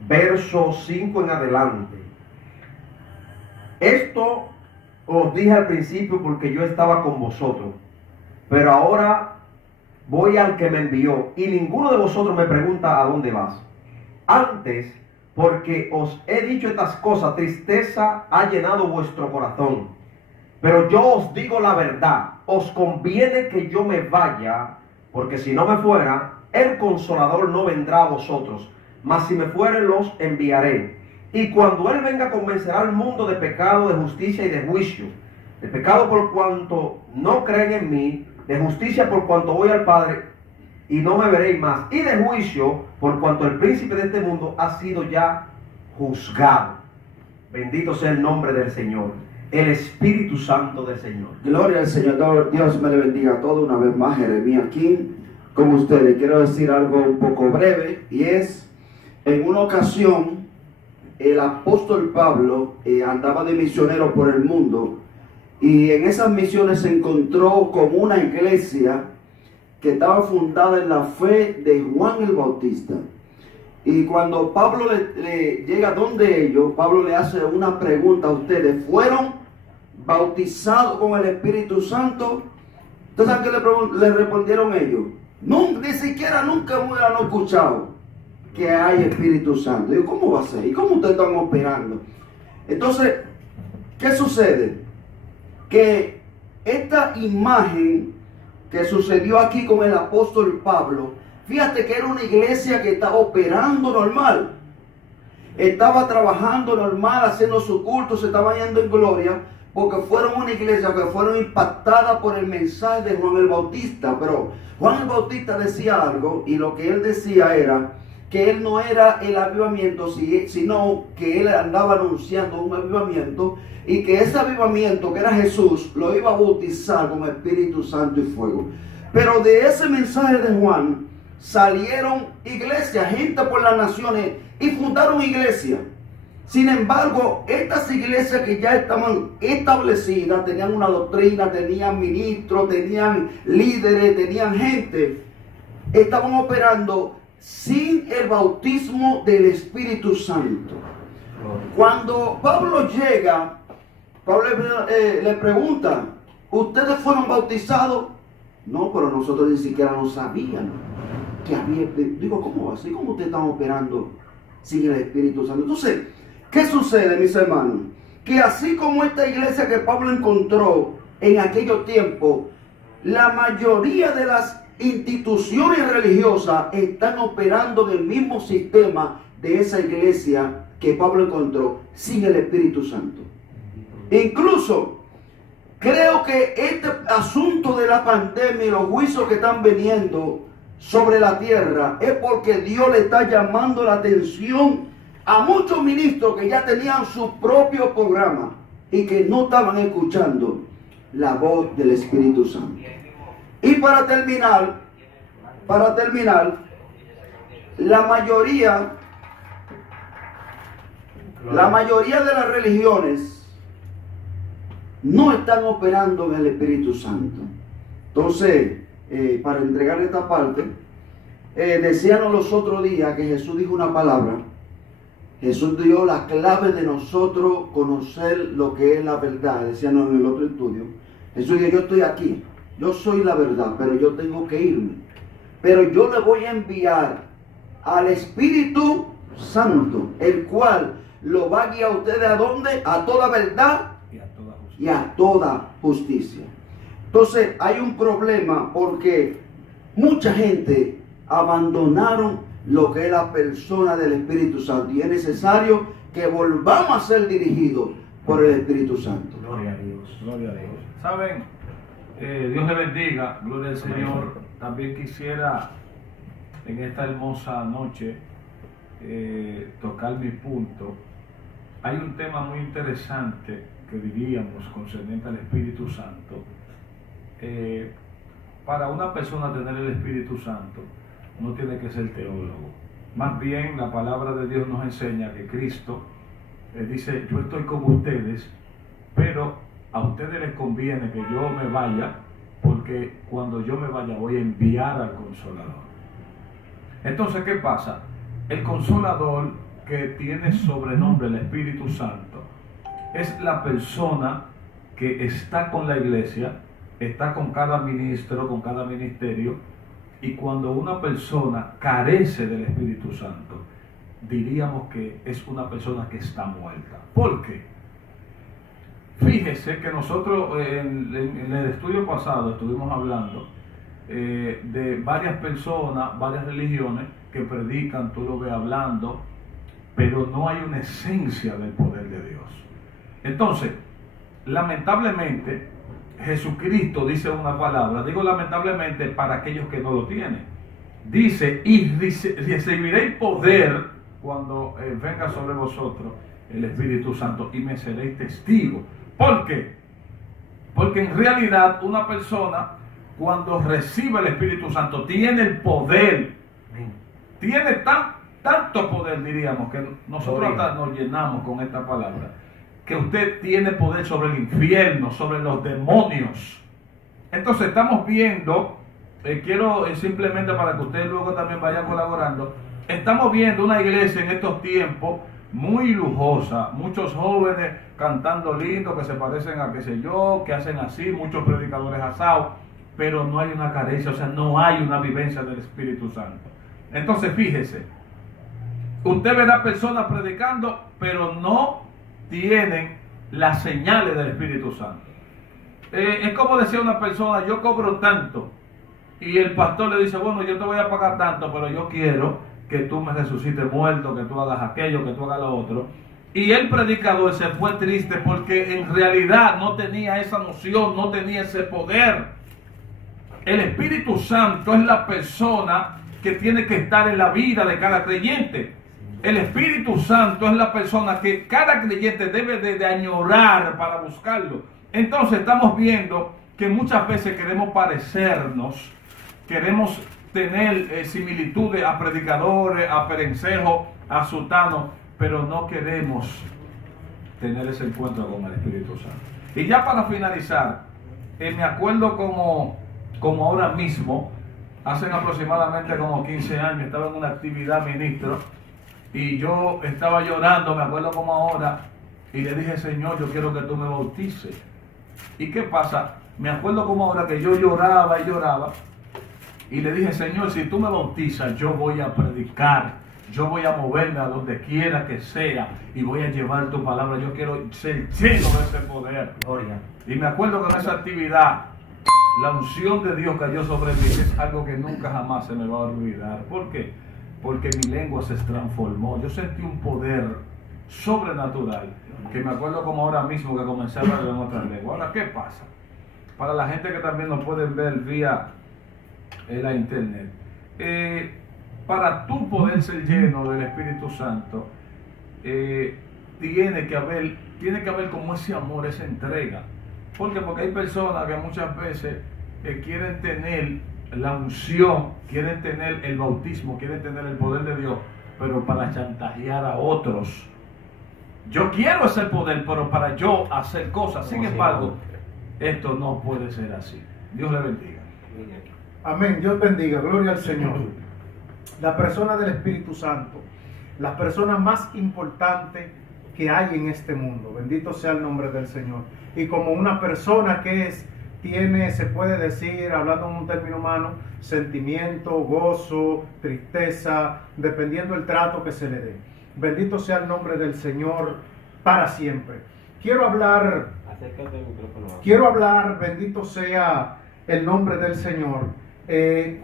verso 5 en adelante. Esto os dije al principio porque yo estaba con vosotros, pero ahora voy al que me envió y ninguno de vosotros me pregunta a dónde vas. Antes, porque os he dicho estas cosas, tristeza ha llenado vuestro corazón. Pero yo os digo la verdad, os conviene que yo me vaya, porque si no me fuera, el Consolador no vendrá a vosotros, mas si me fuere los enviaré. Y cuando Él venga convencerá al mundo de pecado, de justicia y de juicio. De pecado por cuanto no creen en mí, de justicia por cuanto voy al Padre y no me veréis más, y de juicio por cuanto el príncipe de este mundo ha sido ya juzgado. Bendito sea el nombre del Señor, el Espíritu Santo del Señor. Gloria al Señor. Dios me le bendiga a todos una vez más. Jeremías aquí con ustedes. Quiero decir algo un poco breve, y es, en una ocasión el apóstol Pablo andaba de misionero por el mundo, y en esas misiones se encontró con una iglesia que estaba fundada en la fe de Juan el Bautista. Y cuando Pablo le llega donde ellos, Pablo le hace una pregunta a ustedes: ¿fueron bautizados con el Espíritu Santo? Entonces, ¿a qué le respondieron ellos? Ni siquiera nunca hubieran escuchado que hay Espíritu Santo. Digo, ¿cómo va a ser? ¿Y cómo ustedes están operando? Entonces, ¿qué sucede? Que esta imagen que sucedió aquí con el apóstol Pablo, fíjate que era una iglesia que estaba operando normal, estaba trabajando normal, haciendo su culto, se estaba yendo en gloria, porque fueron una iglesia que fueron impactadas por el mensaje de Juan el Bautista. Pero Juan el Bautista decía algo, y lo que él decía era que él no era el avivamiento, sino que él andaba anunciando un avivamiento, y que ese avivamiento, que era Jesús, lo iba a bautizar con Espíritu Santo y fuego. Pero de ese mensaje de Juan salieron iglesias, gente por las naciones, y fundaron iglesias. Sin embargo, estas iglesias que ya estaban establecidas, tenían una doctrina, tenían ministros, tenían líderes, tenían gente, estaban operando sin el bautismo del Espíritu Santo. Cuando Pablo llega, Pablo le pregunta: ¿ustedes fueron bautizados? No, pero nosotros ni siquiera lo sabíamos que había. Digo, ¿cómo va así? ¿Cómo ustedes están operando sin el Espíritu Santo? Entonces, ¿qué sucede, mis hermanos? Que así como esta iglesia que Pablo encontró en aquellos tiempos, la mayoría de las instituciones religiosas están operando en el mismo sistema de esa iglesia que Pablo encontró, sin el Espíritu Santo. Incluso creo que este asunto de la pandemia y los juicios que están viniendo sobre la tierra es porque Dios le está llamando la atención a muchos ministros que ya tenían su propio programa y que no estaban escuchando la voz del Espíritu Santo. Y para terminar, la mayoría de las religiones no están operando en el Espíritu Santo. Entonces, para entregar esta parte, decíamos los otros días que Jesús dijo una palabra. Jesús dio la clave de nosotros conocer lo que es la verdad. Decíamos en el otro estudio, Jesús dijo: yo estoy aquí, yo soy la verdad, pero yo tengo que irme. Pero yo le voy a enviar al Espíritu Santo, el cual lo va a guiar a ustedes ¿a dónde? A toda verdad y a toda justicia. Entonces hay un problema porque mucha gente abandonaron lo que es la persona del Espíritu Santo y es necesario que volvamos a ser dirigidos por el Espíritu Santo. Gloria a Dios. Gloria a Dios. Saben, Dios le bendiga, gloria al Señor. También quisiera en esta hermosa noche tocar mi punto. Hay un tema muy interesante que diríamos concerniente al Espíritu Santo. Para una persona tener el Espíritu Santo no tiene que ser teólogo. Más bien la palabra de Dios nos enseña que Cristo dice: yo estoy con ustedes, pero a ustedes les conviene que yo me vaya, porque cuando yo me vaya voy a enviar al Consolador. Entonces, ¿qué pasa? El Consolador, que tiene sobrenombre el Espíritu Santo, es la persona que está con la iglesia, está con cada ministro, con cada ministerio, y cuando una persona carece del Espíritu Santo, diríamos que es una persona que está muerta. ¿Por qué? Fíjese que nosotros en el estudio pasado estuvimos hablando de varias personas, varias religiones que predican, tú lo ves hablando, pero no hay una esencia del poder de Dios. Entonces, lamentablemente, Jesucristo dice una palabra, digo lamentablemente para aquellos que no lo tienen. Dice: y recibiréis poder cuando venga sobre vosotros el Espíritu Santo y me seréis testigos. ¿Por qué? Porque en realidad una persona cuando recibe el Espíritu Santo tiene el poder, tiene tanto poder, diríamos, que nosotros hasta nos llenamos con esta palabra, que usted tiene poder sobre el infierno, sobre los demonios. Entonces estamos viendo, quiero simplemente para que ustedes luego también vayan colaborando, estamos viendo una iglesia en estos tiempos muy lujosa, muchos jóvenes cantando lindo, que se parecen a qué sé yo, que hacen así, muchos predicadores asados, pero no hay una carencia, o sea, no hay una vivencia del Espíritu Santo. Entonces fíjese, usted verá personas predicando, pero no tienen las señales del Espíritu Santo. Es como decía una persona: yo cobro tanto, y el pastor le dice: bueno, yo te voy a pagar tanto, pero yo quiero que tú me resucites muerto, que tú hagas aquello, que tú hagas lo otro. Y el predicador se fue triste porque en realidad no tenía esa noción, no tenía ese poder. El Espíritu Santo es la persona que tiene que estar en la vida de cada creyente. El Espíritu Santo es la persona que cada creyente debe de añorar para buscarlo. Entonces estamos viendo que muchas veces queremos parecernos, queremos tener similitudes a predicadores, a perencejos, a sultanos, pero no queremos tener ese encuentro con el Espíritu Santo. Y ya para finalizar, me acuerdo como ahora mismo, hace aproximadamente como 15 años, estaba en una actividad ministro, y yo estaba llorando, me acuerdo como ahora, y le dije: Señor, yo quiero que tú me bautices. ¿Y qué pasa? Me acuerdo como ahora que yo lloraba y lloraba, y le dije: Señor, si tú me bautizas, yo voy a predicar, yo voy a moverme a donde quiera que sea, y voy a llevar tu palabra, yo quiero ser lleno de ese poder. Gloria. Y me acuerdo que en esa actividad, la unción de Dios cayó sobre mí, es algo que nunca jamás se me va a olvidar. ¿Por qué? Porque mi lengua se transformó. Yo sentí un poder sobrenatural, que me acuerdo como ahora mismo que comencé a hablar en otra lengua. Ahora, ¿qué pasa? Para la gente que también nos pueden ver vía la internet, para tú poder ser lleno del Espíritu Santo, tiene que haber como ese amor, esa entrega. Porque hay personas que muchas veces quieren tener la unción, quieren tener el bautismo, quieren tener el poder de Dios, pero para chantajear a otros. Yo quiero ese poder, pero para yo hacer cosas. Sin embargo, esto no puede ser así. Dios le bendiga. Amén. Dios bendiga. Gloria al Señor. La persona del Espíritu Santo, la persona más importante que hay en este mundo. Bendito sea el nombre del Señor. Y como una persona que es tiene, se puede decir, hablando en un término humano, sentimiento, gozo, tristeza, dependiendo del trato que se le dé. Bendito sea el nombre del Señor para siempre. Quiero hablar, bendito sea el nombre del Señor.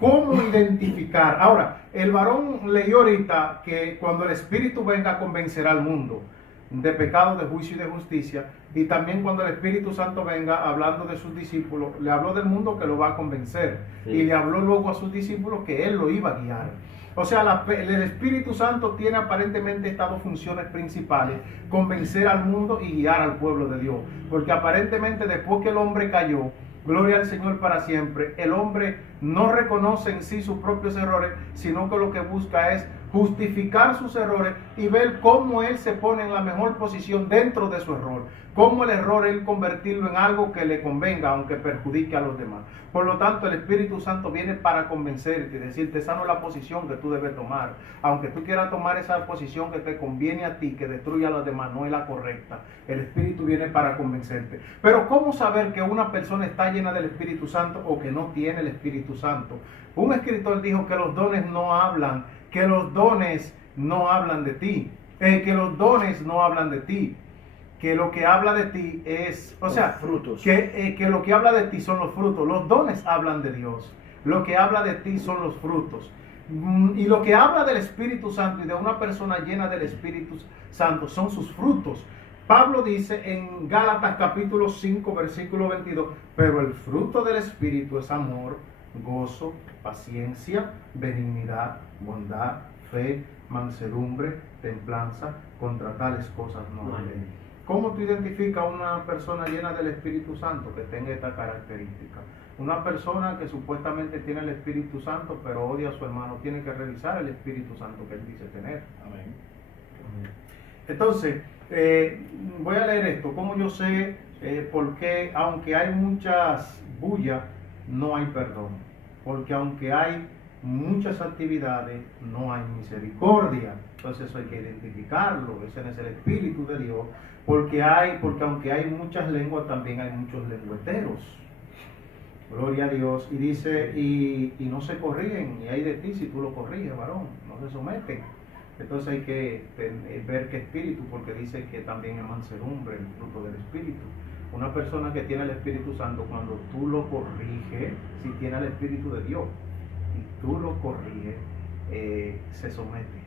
¿Cómo identificar? Ahora, el varón leyó ahorita que cuando el Espíritu venga convencerá al mundo de pecado, de juicio y de justicia, y también cuando el Espíritu Santo venga hablando de sus discípulos, le habló del mundo que lo va a convencer, y le habló luego a sus discípulos que él lo iba a guiar. O sea, el Espíritu Santo tiene aparentemente estas dos funciones principales: convencer al mundo y guiar al pueblo de Dios, porque aparentemente después que el hombre cayó, gloria al Señor para siempre, el hombre no reconoce en sí sus propios errores, sino que lo que busca es justificar sus errores y ver cómo él se pone en la mejor posición dentro de su error, cómo el error él convertirlo en algo que le convenga, aunque perjudique a los demás. Por lo tanto, el Espíritu Santo viene para convencerte y decirte: esa no es la posición que tú debes tomar, aunque tú quieras tomar esa posición que te conviene a ti, que destruya a los demás, no es la correcta. El Espíritu viene para convencerte. Pero ¿cómo saber que una persona está llena del Espíritu Santo o que no tiene el Espíritu Santo? Un escritor dijo que los dones no hablan, que los dones no hablan de ti, que los dones no hablan de ti, que lo que habla de ti es, o sea, frutos. Que lo que habla de ti son los frutos. Los dones hablan de Dios, lo que habla de ti son los frutos. Y lo que habla del Espíritu Santo y de una persona llena del Espíritu Santo son sus frutos. Pablo dice en Gálatas capítulo 5 versículo 22: pero el fruto del Espíritu es amor, gozo, paciencia, benignidad, bondad, fe, mansedumbre, templanza. Contra tales cosas no hay ley. ¿Cómo tú identificas a una persona llena del Espíritu Santo que tenga esta característica? Una persona que supuestamente tiene el Espíritu Santo pero odia a su hermano, tiene que revisar el Espíritu Santo que él dice tener. Amén. Entonces, voy a leer esto. ¿Cómo yo sé por qué, aunque hay muchas bullas, no hay perdón? Porque aunque hay muchas actividades, no hay misericordia. Entonces eso hay que identificarlo. Ese no es el Espíritu de Dios. Porque aunque hay muchas lenguas, también hay muchos lengüeteros. Gloria a Dios. Y dice, y no se corrigen, y hay de ti si tú lo corriges, varón. No se someten. Entonces hay que ver qué espíritu, porque dice que también es mansedumbre, el fruto del Espíritu. Una persona que tiene el Espíritu Santo, cuando tú lo corriges, si tiene el Espíritu de Dios, y tú lo corriges, se somete.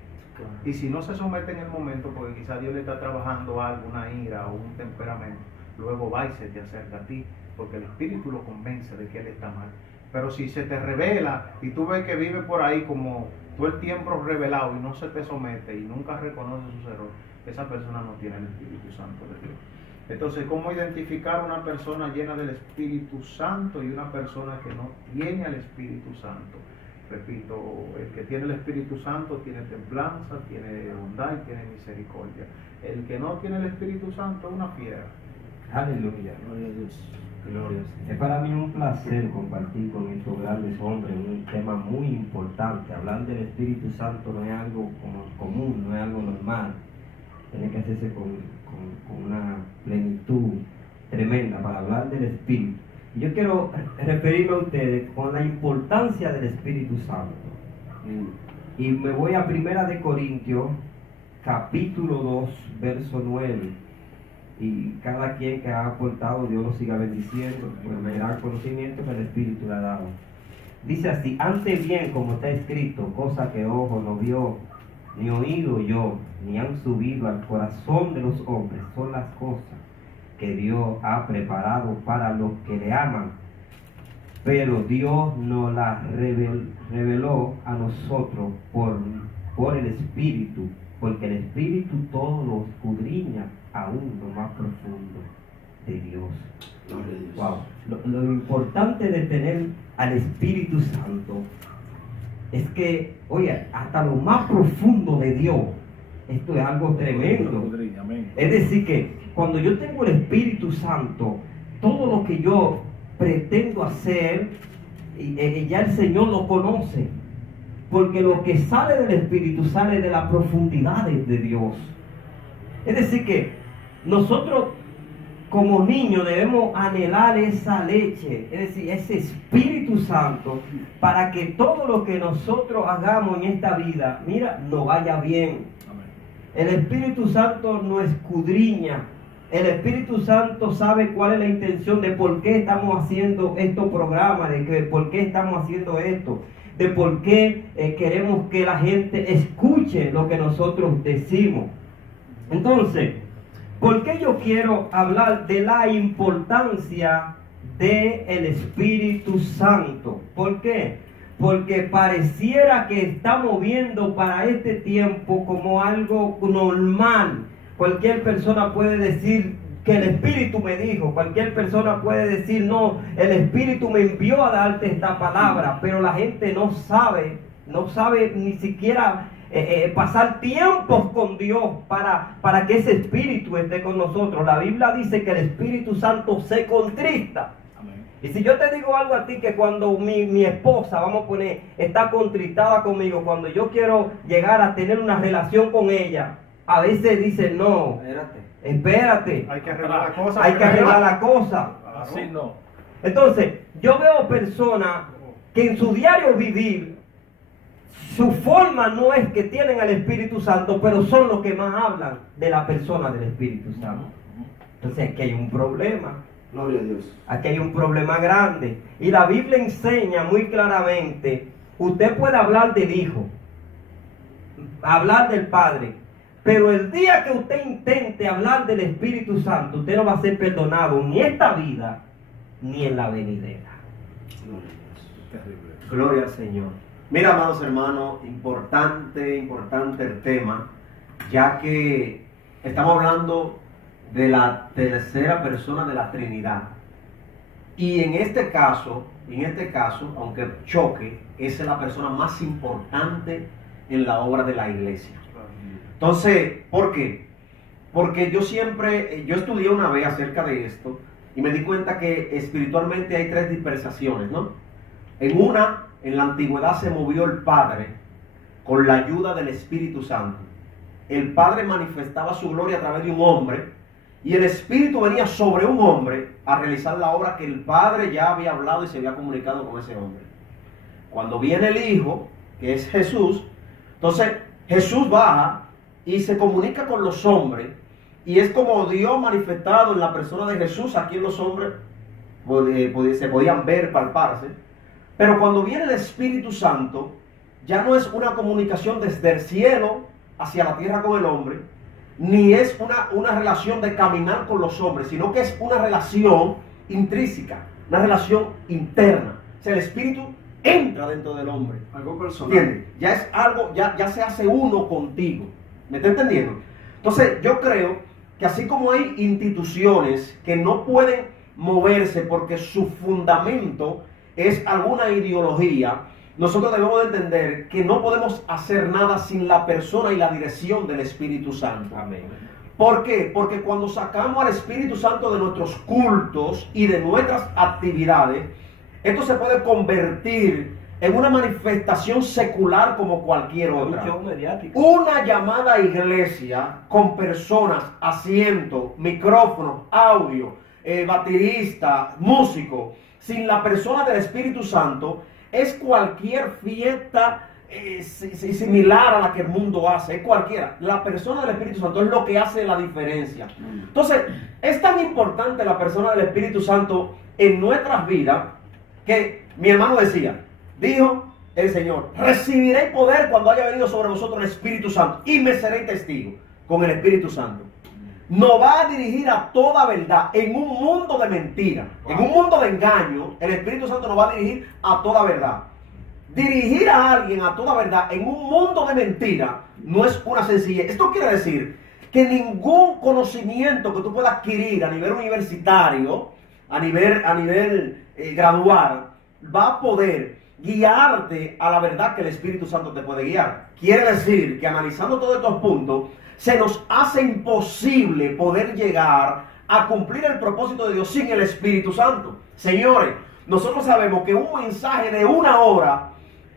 Y si no se somete en el momento, porque quizá Dios le está trabajando algo, una ira o un temperamento, luego va y se te acerca a ti, porque el Espíritu lo convence de que él está mal. Pero si se te revela y tú ves que vive por ahí como todo el tiempo revelado y no se te somete y nunca reconoce sus errores, esa persona no tiene el Espíritu Santo de Dios. Entonces, ¿cómo identificar una persona llena del Espíritu Santo y una persona que no tiene el Espíritu Santo? Repito, el que tiene el Espíritu Santo tiene templanza, tiene bondad y tiene misericordia. El que no tiene el Espíritu Santo es una fiera. Aleluya. Gloria a Dios. Gloria. Es para mí un placer compartir con estos grandes hombres un tema muy importante. Hablar del Espíritu Santo no es algo común, no es algo normal. Tiene que hacerse con una plenitud tremenda para hablar del Espíritu. Y yo quiero referirme a ustedes con la importancia del Espíritu Santo. Y me voy a 1 Corintios, capítulo 2, verso 9. Y cada quien que ha aportado, Dios lo siga bendiciendo por el gran conocimiento que el Espíritu le ha dado. Dice así: antes bien, como está escrito, cosa que ojo no vio, ni oído yo, ni han subido al corazón de los hombres, son las cosas que Dios ha preparado para los que le aman. Pero Dios nos las reveló a nosotros por el Espíritu, porque el Espíritu todo lo escudriña aún lo más profundo de Dios. Wow. Lo importante de tener al Espíritu Santo es que, oye, hasta lo más profundo de Dios, esto es algo tremendo. Es decir, que cuando yo tengo el Espíritu Santo, todo lo que yo pretendo hacer, ya el Señor lo conoce. Porque lo que sale del Espíritu sale de las profundidades de Dios. Es decir, que nosotros como niños debemos anhelar esa leche, es decir, ese Espíritu Santo, para que todo lo que nosotros hagamos en esta vida, mira, nos vaya bien. El Espíritu Santo nos escudriña. El Espíritu Santo sabe cuál es la intención de por qué estamos haciendo estos programas, por qué estamos haciendo esto, de por qué queremos que la gente escuche lo que nosotros decimos. Entonces, ¿por qué yo quiero hablar de la importancia del Espíritu Santo? ¿Por qué? Porque pareciera que estamos viendo para este tiempo como algo normal. Cualquier persona puede decir que el Espíritu me dijo, cualquier persona puede decir, no, el Espíritu me envió a darte esta palabra, pero la gente no sabe ni siquiera pasar tiempos con Dios para que ese Espíritu esté con nosotros. La Biblia dice que el Espíritu Santo se contrista. Y si yo te digo algo a ti, que cuando mi esposa, vamos a poner, está contristada conmigo, cuando yo quiero llegar a tener una relación con ella, a veces dice, no, espérate, Hay que arreglar la cosa. hay que arreglar la cosa. Así no. Entonces, yo veo personas que en su diario vivir, su forma no es que tienen al Espíritu Santo, pero son los que más hablan de la persona del Espíritu Santo. Entonces, aquí hay un problema. Gloria a Dios. Aquí hay un problema grande. Y la Biblia enseña muy claramente, usted puede hablar del Hijo, hablar del Padre, pero el día que usted intente hablar del Espíritu Santo, usted no va a ser perdonado ni en esta vida, ni en la venidera. Gloria a Dios. Terrible. Gloria al Señor. Mira, amados hermanos, importante el tema, ya que estamos hablando de la tercera persona de la Trinidad. Y en este caso, aunque choque, esa es la persona más importante en la obra de la iglesia. Entonces, ¿por qué? Porque yo estudié una vez acerca de esto y me di cuenta que espiritualmente hay tres dispensaciones, ¿no? En la antigüedad se movió el Padre con la ayuda del Espíritu Santo. El Padre manifestaba su gloria a través de un hombre y el Espíritu venía sobre un hombre a realizar la obra que el Padre ya había hablado y se había comunicado con ese hombre. Cuando viene el Hijo, que es Jesús, entonces Jesús baja y se comunica con los hombres y es como Dios manifestado en la persona de Jesús. Aquí los hombres se podían ver, palparse. Pero cuando viene el Espíritu Santo, ya no es una comunicación desde el cielo hacia la tierra con el hombre, ni es una relación de caminar con los hombres, sino que es una relación intrínseca, una relación interna. O sea, el Espíritu entra dentro del hombre. Algo personal. ¿Entiendes? Ya es algo, ya se hace uno contigo. ¿Me está entendiendo? Entonces, yo creo que así como hay instituciones que no pueden moverse porque su fundamento es alguna ideología, nosotros debemos de entender que no podemos hacer nada sin la persona y la dirección del Espíritu Santo. Amén. ¿Por qué? Porque cuando sacamos al Espíritu Santo de nuestros cultos y de nuestras actividades, esto se puede convertir en una manifestación secular como cualquier otra. Un show mediático. Una llamada iglesia con personas, asientos, micrófonos, audio, baterista, músico, sin la persona del Espíritu Santo, es cualquier fiesta similar a la que el mundo hace, es cualquiera. La persona del Espíritu Santo es lo que hace la diferencia. Entonces, es tan importante la persona del Espíritu Santo en nuestras vidas que mi hermano dijo el Señor, recibiréis poder cuando haya venido sobre vosotros el Espíritu Santo y me seréis testigo con el Espíritu Santo. Nos va a dirigir a toda verdad en un mundo de mentira, en un mundo de engaño. El Espíritu Santo nos va a dirigir a toda verdad. Dirigir a alguien a toda verdad en un mundo de mentira no es una sencillez. Esto quiere decir que ningún conocimiento que tú puedas adquirir a nivel universitario, a nivel gradual, va a poder guiarte a la verdad que el Espíritu Santo te puede guiar. Quiere decir que analizando todos estos puntos, se nos hace imposible poder llegar a cumplir el propósito de Dios sin el Espíritu Santo. Señores, nosotros sabemos que un mensaje de 1 hora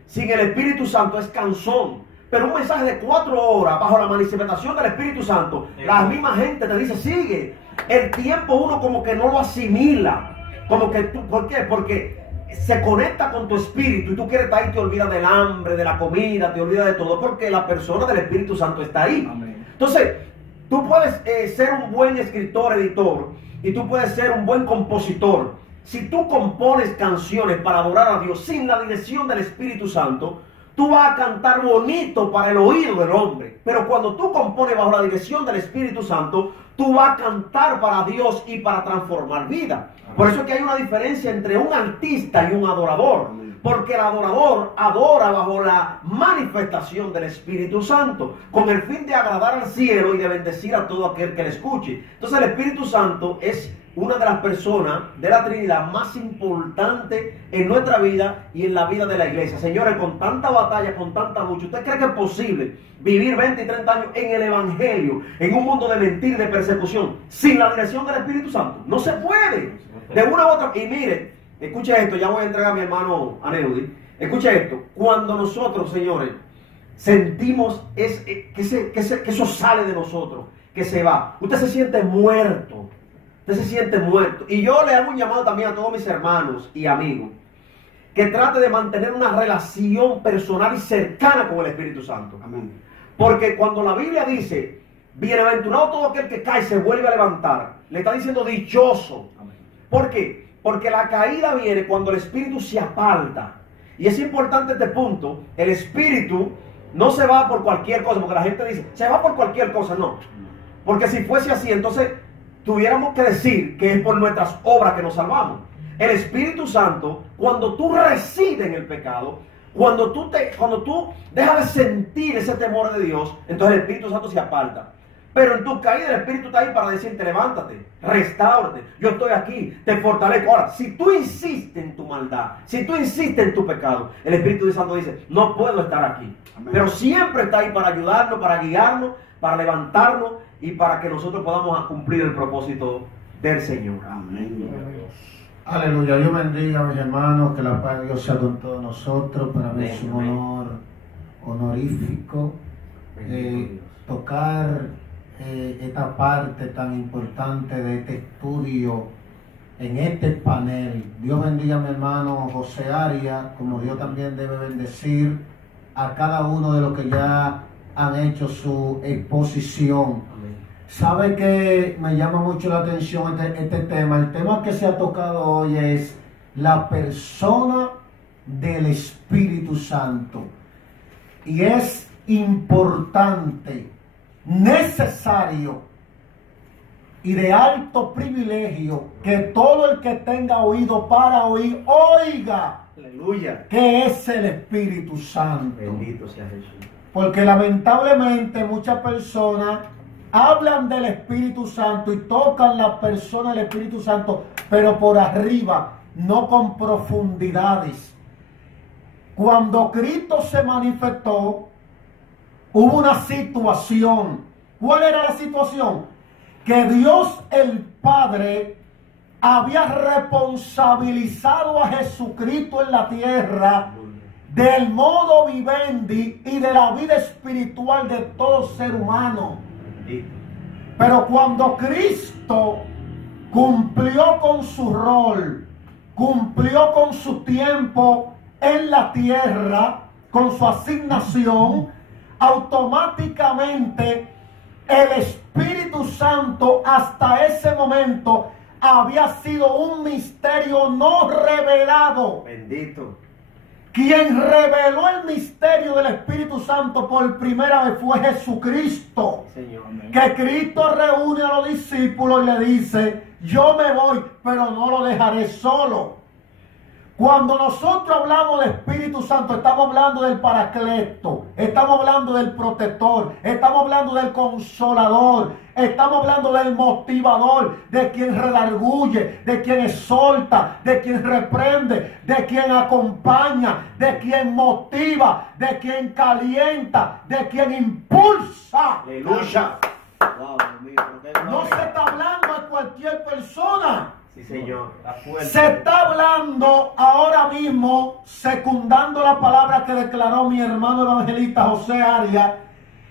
sin el Espíritu Santo es cansón. pero un mensaje de 4 horas bajo la manifestación del Espíritu Santo, la misma gente te dice, sigue. El tiempo uno como que no lo asimila. Como que tú, ¿por qué? Porque se conecta con tu espíritu y tú quieres estar ahí, te olvidas del hambre, de la comida, te olvidas de todo, porque la persona del Espíritu Santo está ahí. Amén. Entonces, tú puedes ser un buen escritor, editor, y tú puedes ser un buen compositor. Si tú compones canciones para adorar a Dios sin la dirección del Espíritu Santo, tú vas a cantar bonito para el oído del hombre. Pero cuando tú compones bajo la dirección del Espíritu Santo, tú vas a cantar para Dios y para transformar vida. Por eso es que hay una diferencia entre un artista y un adorador. Porque el adorador adora bajo la manifestación del Espíritu Santo, con el fin de agradar al cielo y de bendecir a todo aquel que le escuche. Entonces el Espíritu Santo es una de las personas de la Trinidad más importante en nuestra vida y en la vida de la iglesia. Señores, con tanta batalla, con tanta lucha, ¿usted cree que es posible vivir 20 y 30 años en el Evangelio, en un mundo de mentira y de persecución, sin la dirección del Espíritu Santo? No se puede. De una u otra. Y mire, escuche esto, ya voy a entregar a mi hermano Aneudi. Escuche esto. Cuando nosotros, señores, sentimos que eso sale de nosotros, que se va, usted se siente muerto. Usted se siente muerto. Y yo le hago un llamado también a todos mis hermanos y amigos que trate de mantener una relación personal y cercana con el Espíritu Santo. Amén. Porque cuando la Biblia dice, bienaventurado todo aquel que cae y se vuelve a levantar, le está diciendo dichoso. Amén. ¿Por qué? Porque la caída viene cuando el Espíritu se aparta. Y es importante este punto. El Espíritu no se va por cualquier cosa, porque la gente dice, se va por cualquier cosa. No. Porque si fuese así, entonces tuviéramos que decir que es por nuestras obras que nos salvamos. El Espíritu Santo, cuando tú resides en el pecado, cuando tú dejas de sentir ese temor de Dios, entonces el Espíritu Santo se aparta. Pero en tu caída el Espíritu está ahí para decirte, levántate, restáurate, yo estoy aquí, te fortalezco. Ahora, si tú insistes en tu maldad, si tú insistes en tu pecado, el Espíritu Santo dice, no puedo estar aquí. Amén. Pero siempre está ahí para ayudarnos, para guiarnos, para levantarnos y para que nosotros podamos cumplir el propósito del Señor. Amén. Aleluya, Dios bendiga a mis hermanos, que la paz de Dios sea con todos nosotros. Para mí es un honor honorífico tocar esta parte tan importante de este estudio en este panel. Dios bendiga a mi hermano José Arias, como Dios también debe bendecir a cada uno de los que ya han hecho su exposición. Sabe que me llama mucho la atención este tema. El tema que se ha tocado hoy es la persona del Espíritu Santo. Y es importante, necesario y de alto privilegio que todo el que tenga oído para oír, oiga. Aleluya. Que es el Espíritu Santo. Bendito sea Jesús. Porque lamentablemente muchas personas hablan del Espíritu Santo y tocan la persona del Espíritu Santo, pero por arriba, no con profundidades. Cuando Cristo se manifestó, hubo una situación. ¿Cuál era la situación? Que Dios el Padre había responsabilizado a Jesucristo en la tierra del modo vivendi y de la vida espiritual de todo ser humano. Pero cuando Cristo cumplió con su rol, cumplió con su tiempo en la tierra, con su asignación, automáticamente el Espíritu Santo hasta ese momento había sido un misterio no revelado. Bendito. Quien reveló el misterio del Espíritu Santo por primera vez fue Jesucristo. Señor. Que Cristo reúne a los discípulos y le dice, yo me voy, pero no lo dejaré solo. Cuando nosotros hablamos del Espíritu Santo, estamos hablando del Paracleto, estamos hablando del protector, estamos hablando del consolador, estamos hablando del motivador, de quien redarguye, de quien exhorta, de quien reprende, de quien acompaña, de quien motiva, de quien calienta, de quien impulsa. Aleluya. No se está hablando a cualquier persona. Sí, señor. La fuerza. Se está hablando ahora mismo, secundando la palabra que declaró mi hermano evangelista José Arias,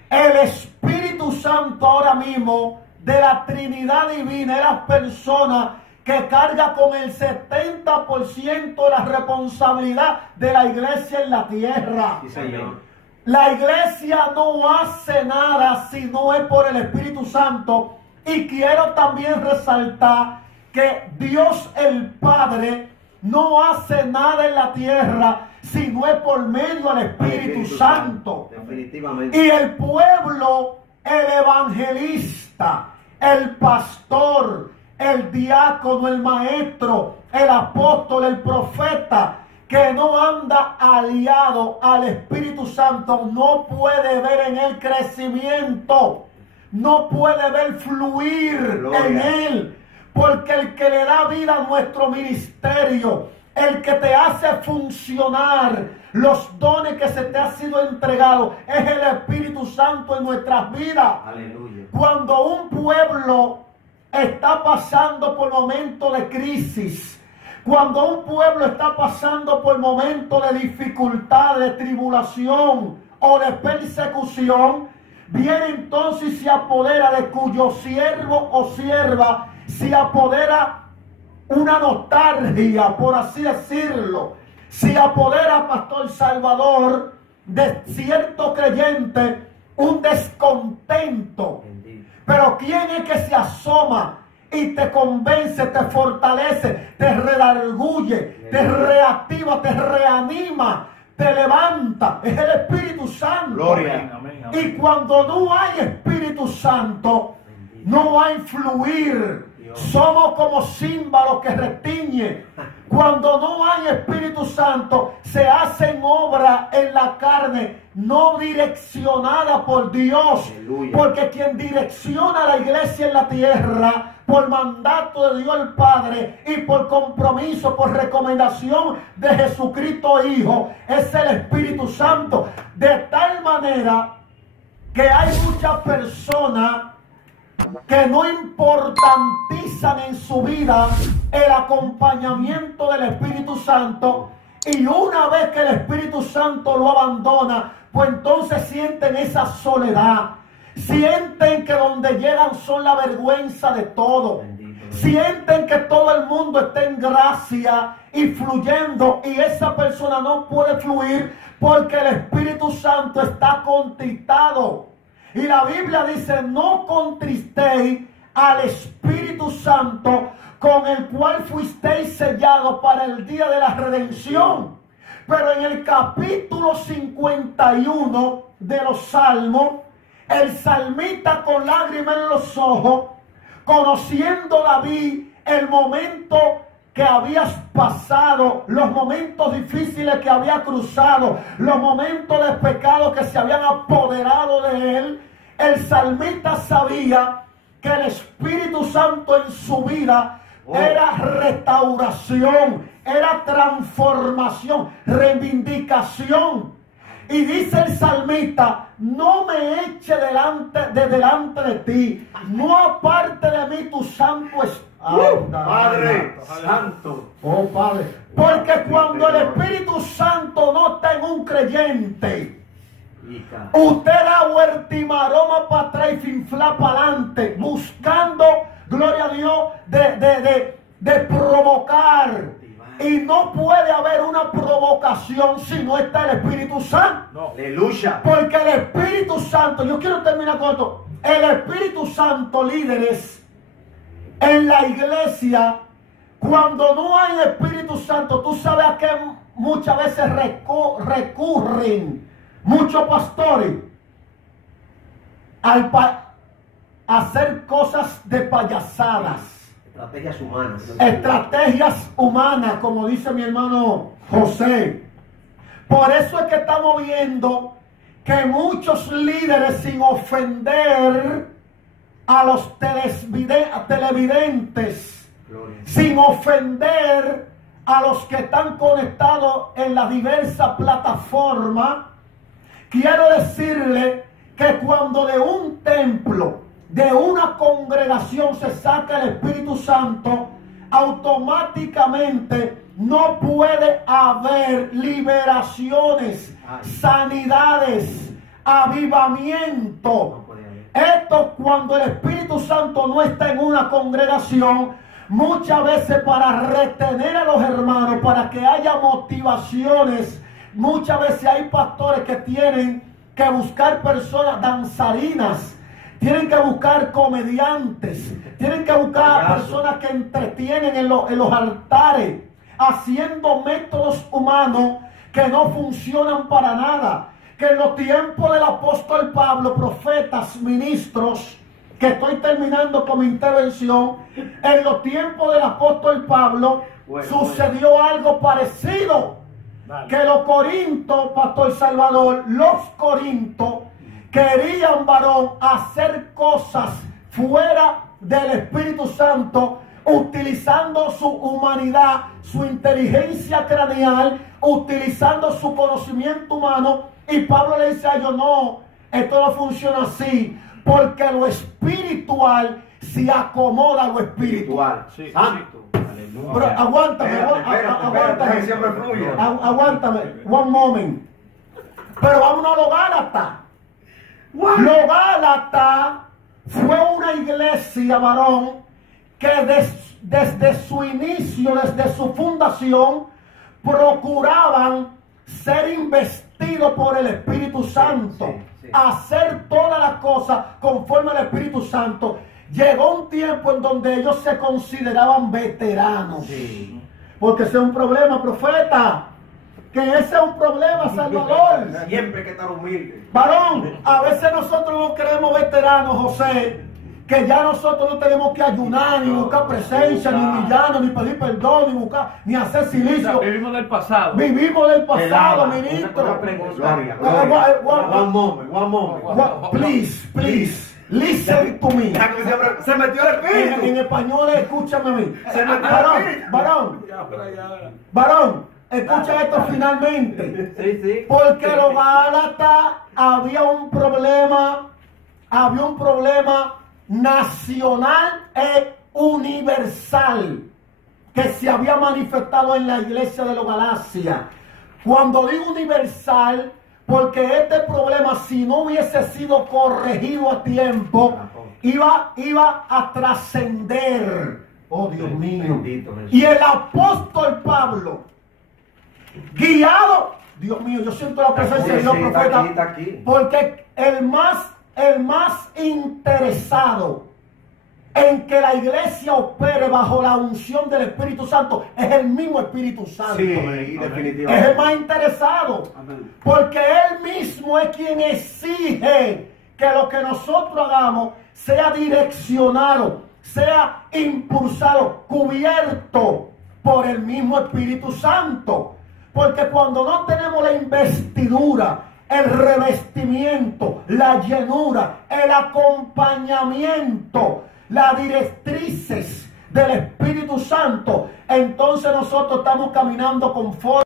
el Espíritu Santo ahora mismo de la Trinidad Divina es la persona que carga con el 70% de la responsabilidad de la iglesia en la tierra. Sí, señor. La iglesia no hace nada si no es por el Espíritu Santo. Y quiero también resaltar que Dios el Padre no hace nada en la tierra si no es por medio del Espíritu Santo. Definitivamente. Y el pueblo, el evangelista, el pastor, el diácono, el maestro, el apóstol, el profeta, que no anda aliado al Espíritu Santo, no puede ver en él crecimiento, no puede ver fluir Gloria. en él, porque el que le da vida a nuestro ministerio, el que te hace funcionar los dones que se te han sido entregados, es el Espíritu Santo en nuestras vidas. Aleluya. Cuando un pueblo está pasando por momentos de crisis, cuando un pueblo está pasando por momentos de dificultad, de tribulación o de persecución, viene entonces y se apodera de cuyo siervo o sierva, se apodera una nostalgia, por así decirlo, se apodera, Pastor Salvador, de cierto creyente, un descontento. Pero ¿quién es que se asoma y te convence, te fortalece, te redarguye, te reactiva, te reanima, te levanta? Es el Espíritu Santo. Gloria. Amén, amén. Y cuando no hay Espíritu Santo, no hay fluir. Somos como címbalos que retiñe. Cuando no hay Espíritu Santo, se hacen obras en la carne no direccionada por Dios. Aleluya. Porque quien direcciona la iglesia en la tierra por mandato de Dios el Padre y por compromiso, por recomendación de Jesucristo Hijo, es el Espíritu Santo. De tal manera que hay muchas personas que no importantizan en su vida el acompañamiento del Espíritu Santo, y una vez que el Espíritu Santo lo abandona, pues entonces sienten esa soledad, sienten que donde llegan son la vergüenza de todo, sienten que todo el mundo está en gracia y fluyendo, y esa persona no puede fluir porque el Espíritu Santo está contristado. Y la Biblia dice: no contristéis al Espíritu Santo, con el cual fuisteis sellados para el día de la redención. Pero en el capítulo 51 de los Salmos, el salmista, con lágrimas en los ojos, conociendo David el momento que habías pasado, los momentos difíciles que había cruzado, los momentos de pecado que se habían apoderado de él, el salmista sabía que el Espíritu Santo en su vida era restauración, era transformación, reivindicación. Y dice el salmista: no me eche delante de ti, no aparte de mí tu santo espíritu. Padre Santo. Oh Padre, porque cuando el Espíritu Santo no está en un creyente, usted da huertimaroma para atrás y finfla para adelante, buscando, gloria a Dios, de provocar. Y no puede haber una provocación si no está el Espíritu Santo. No. Aleluya. Porque el Espíritu Santo, yo quiero terminar con esto, el Espíritu Santo, líderes, en la iglesia, cuando no hay Espíritu Santo, tú sabes a qué muchas veces recurren muchos pastores a hacer cosas de payasadas. Estrategias humanas. Estrategias humanas, como dice mi hermano José. Por eso es que estamos viendo que muchos líderes, sin ofender a los televidentes, sin ofender a los que están conectados en las diversas plataformas, quiero decirle que cuando de un templo, de una congregación se saca el Espíritu Santo, automáticamente no puede haber liberaciones, sanidades, avivamiento. Esto cuando el Espíritu Santo no está en una congregación, muchas veces para retener a los hermanos, para que haya motivaciones, muchas veces hay pastores que tienen que buscar personas danzarinas, tienen que buscar comediantes, tienen que buscar personas que entretienen en los altares, haciendo métodos humanos que no funcionan para nada. Que en los tiempos del apóstol Pablo, profetas, ministros, que estoy terminando con mi intervención, en los tiempos del apóstol Pablo sucedió algo parecido. Que los corintios, Pastor Salvador, los corintios querían, varón, hacer cosas fuera del Espíritu Santo, utilizando su humanidad, su inteligencia craneal, utilizando su conocimiento humano. Y Pablo le dice a ellos: no, esto no funciona así, porque lo espiritual se acomoda a lo espiritual. Sí, Pero aguántame, aguántame, one moment. Pero vámonos a los Gálatas. Los Gálatas fue una iglesia, varón, que desde su inicio, desde su fundación, procuraban ser investidos por el Espíritu Santo, hacer todas las cosas conforme al Espíritu Santo. Llegó un tiempo en donde ellos se consideraban veteranos. Porque ese es un problema, profeta. Que ese es un problema, Salvador. Siempre hay que estar humilde. Varón, a veces nosotros no creemos veteranos, José, que ya nosotros no tenemos que ayunar, ni buscar presencia, ni humillarnos, ni pedir perdón, ni buscar, ni hacer silicio. Vivimos del pasado. Vivimos del pasado, ministro. One moment. Please, listen to me. Se metió el espíritu. En español, escúchame a mí. Se metió el espíritu. Varón, escucha esto finalmente. Sí. Porque los Gálatas había un problema nacional e universal que se había manifestado en la iglesia de los Galacia. Cuando digo universal, porque este problema, si no hubiese sido corregido a tiempo, iba a trascender. Oh, Dios mío. Y el apóstol Pablo, guiado, Dios mío, yo siento la presencia de Dios, profeta, está aquí. porque el más interesado en que la iglesia opere bajo la unción del Espíritu Santo es el mismo Espíritu Santo. Sí, definitivamente. Es el más interesado. Porque Él mismo es quien exige que lo que nosotros hagamos sea direccionado, sea impulsado, cubierto por el mismo Espíritu Santo. Porque cuando no tenemos la investidura, el revestimiento, la llenura, el acompañamiento, las directrices del Espíritu Santo, entonces nosotros estamos caminando conforme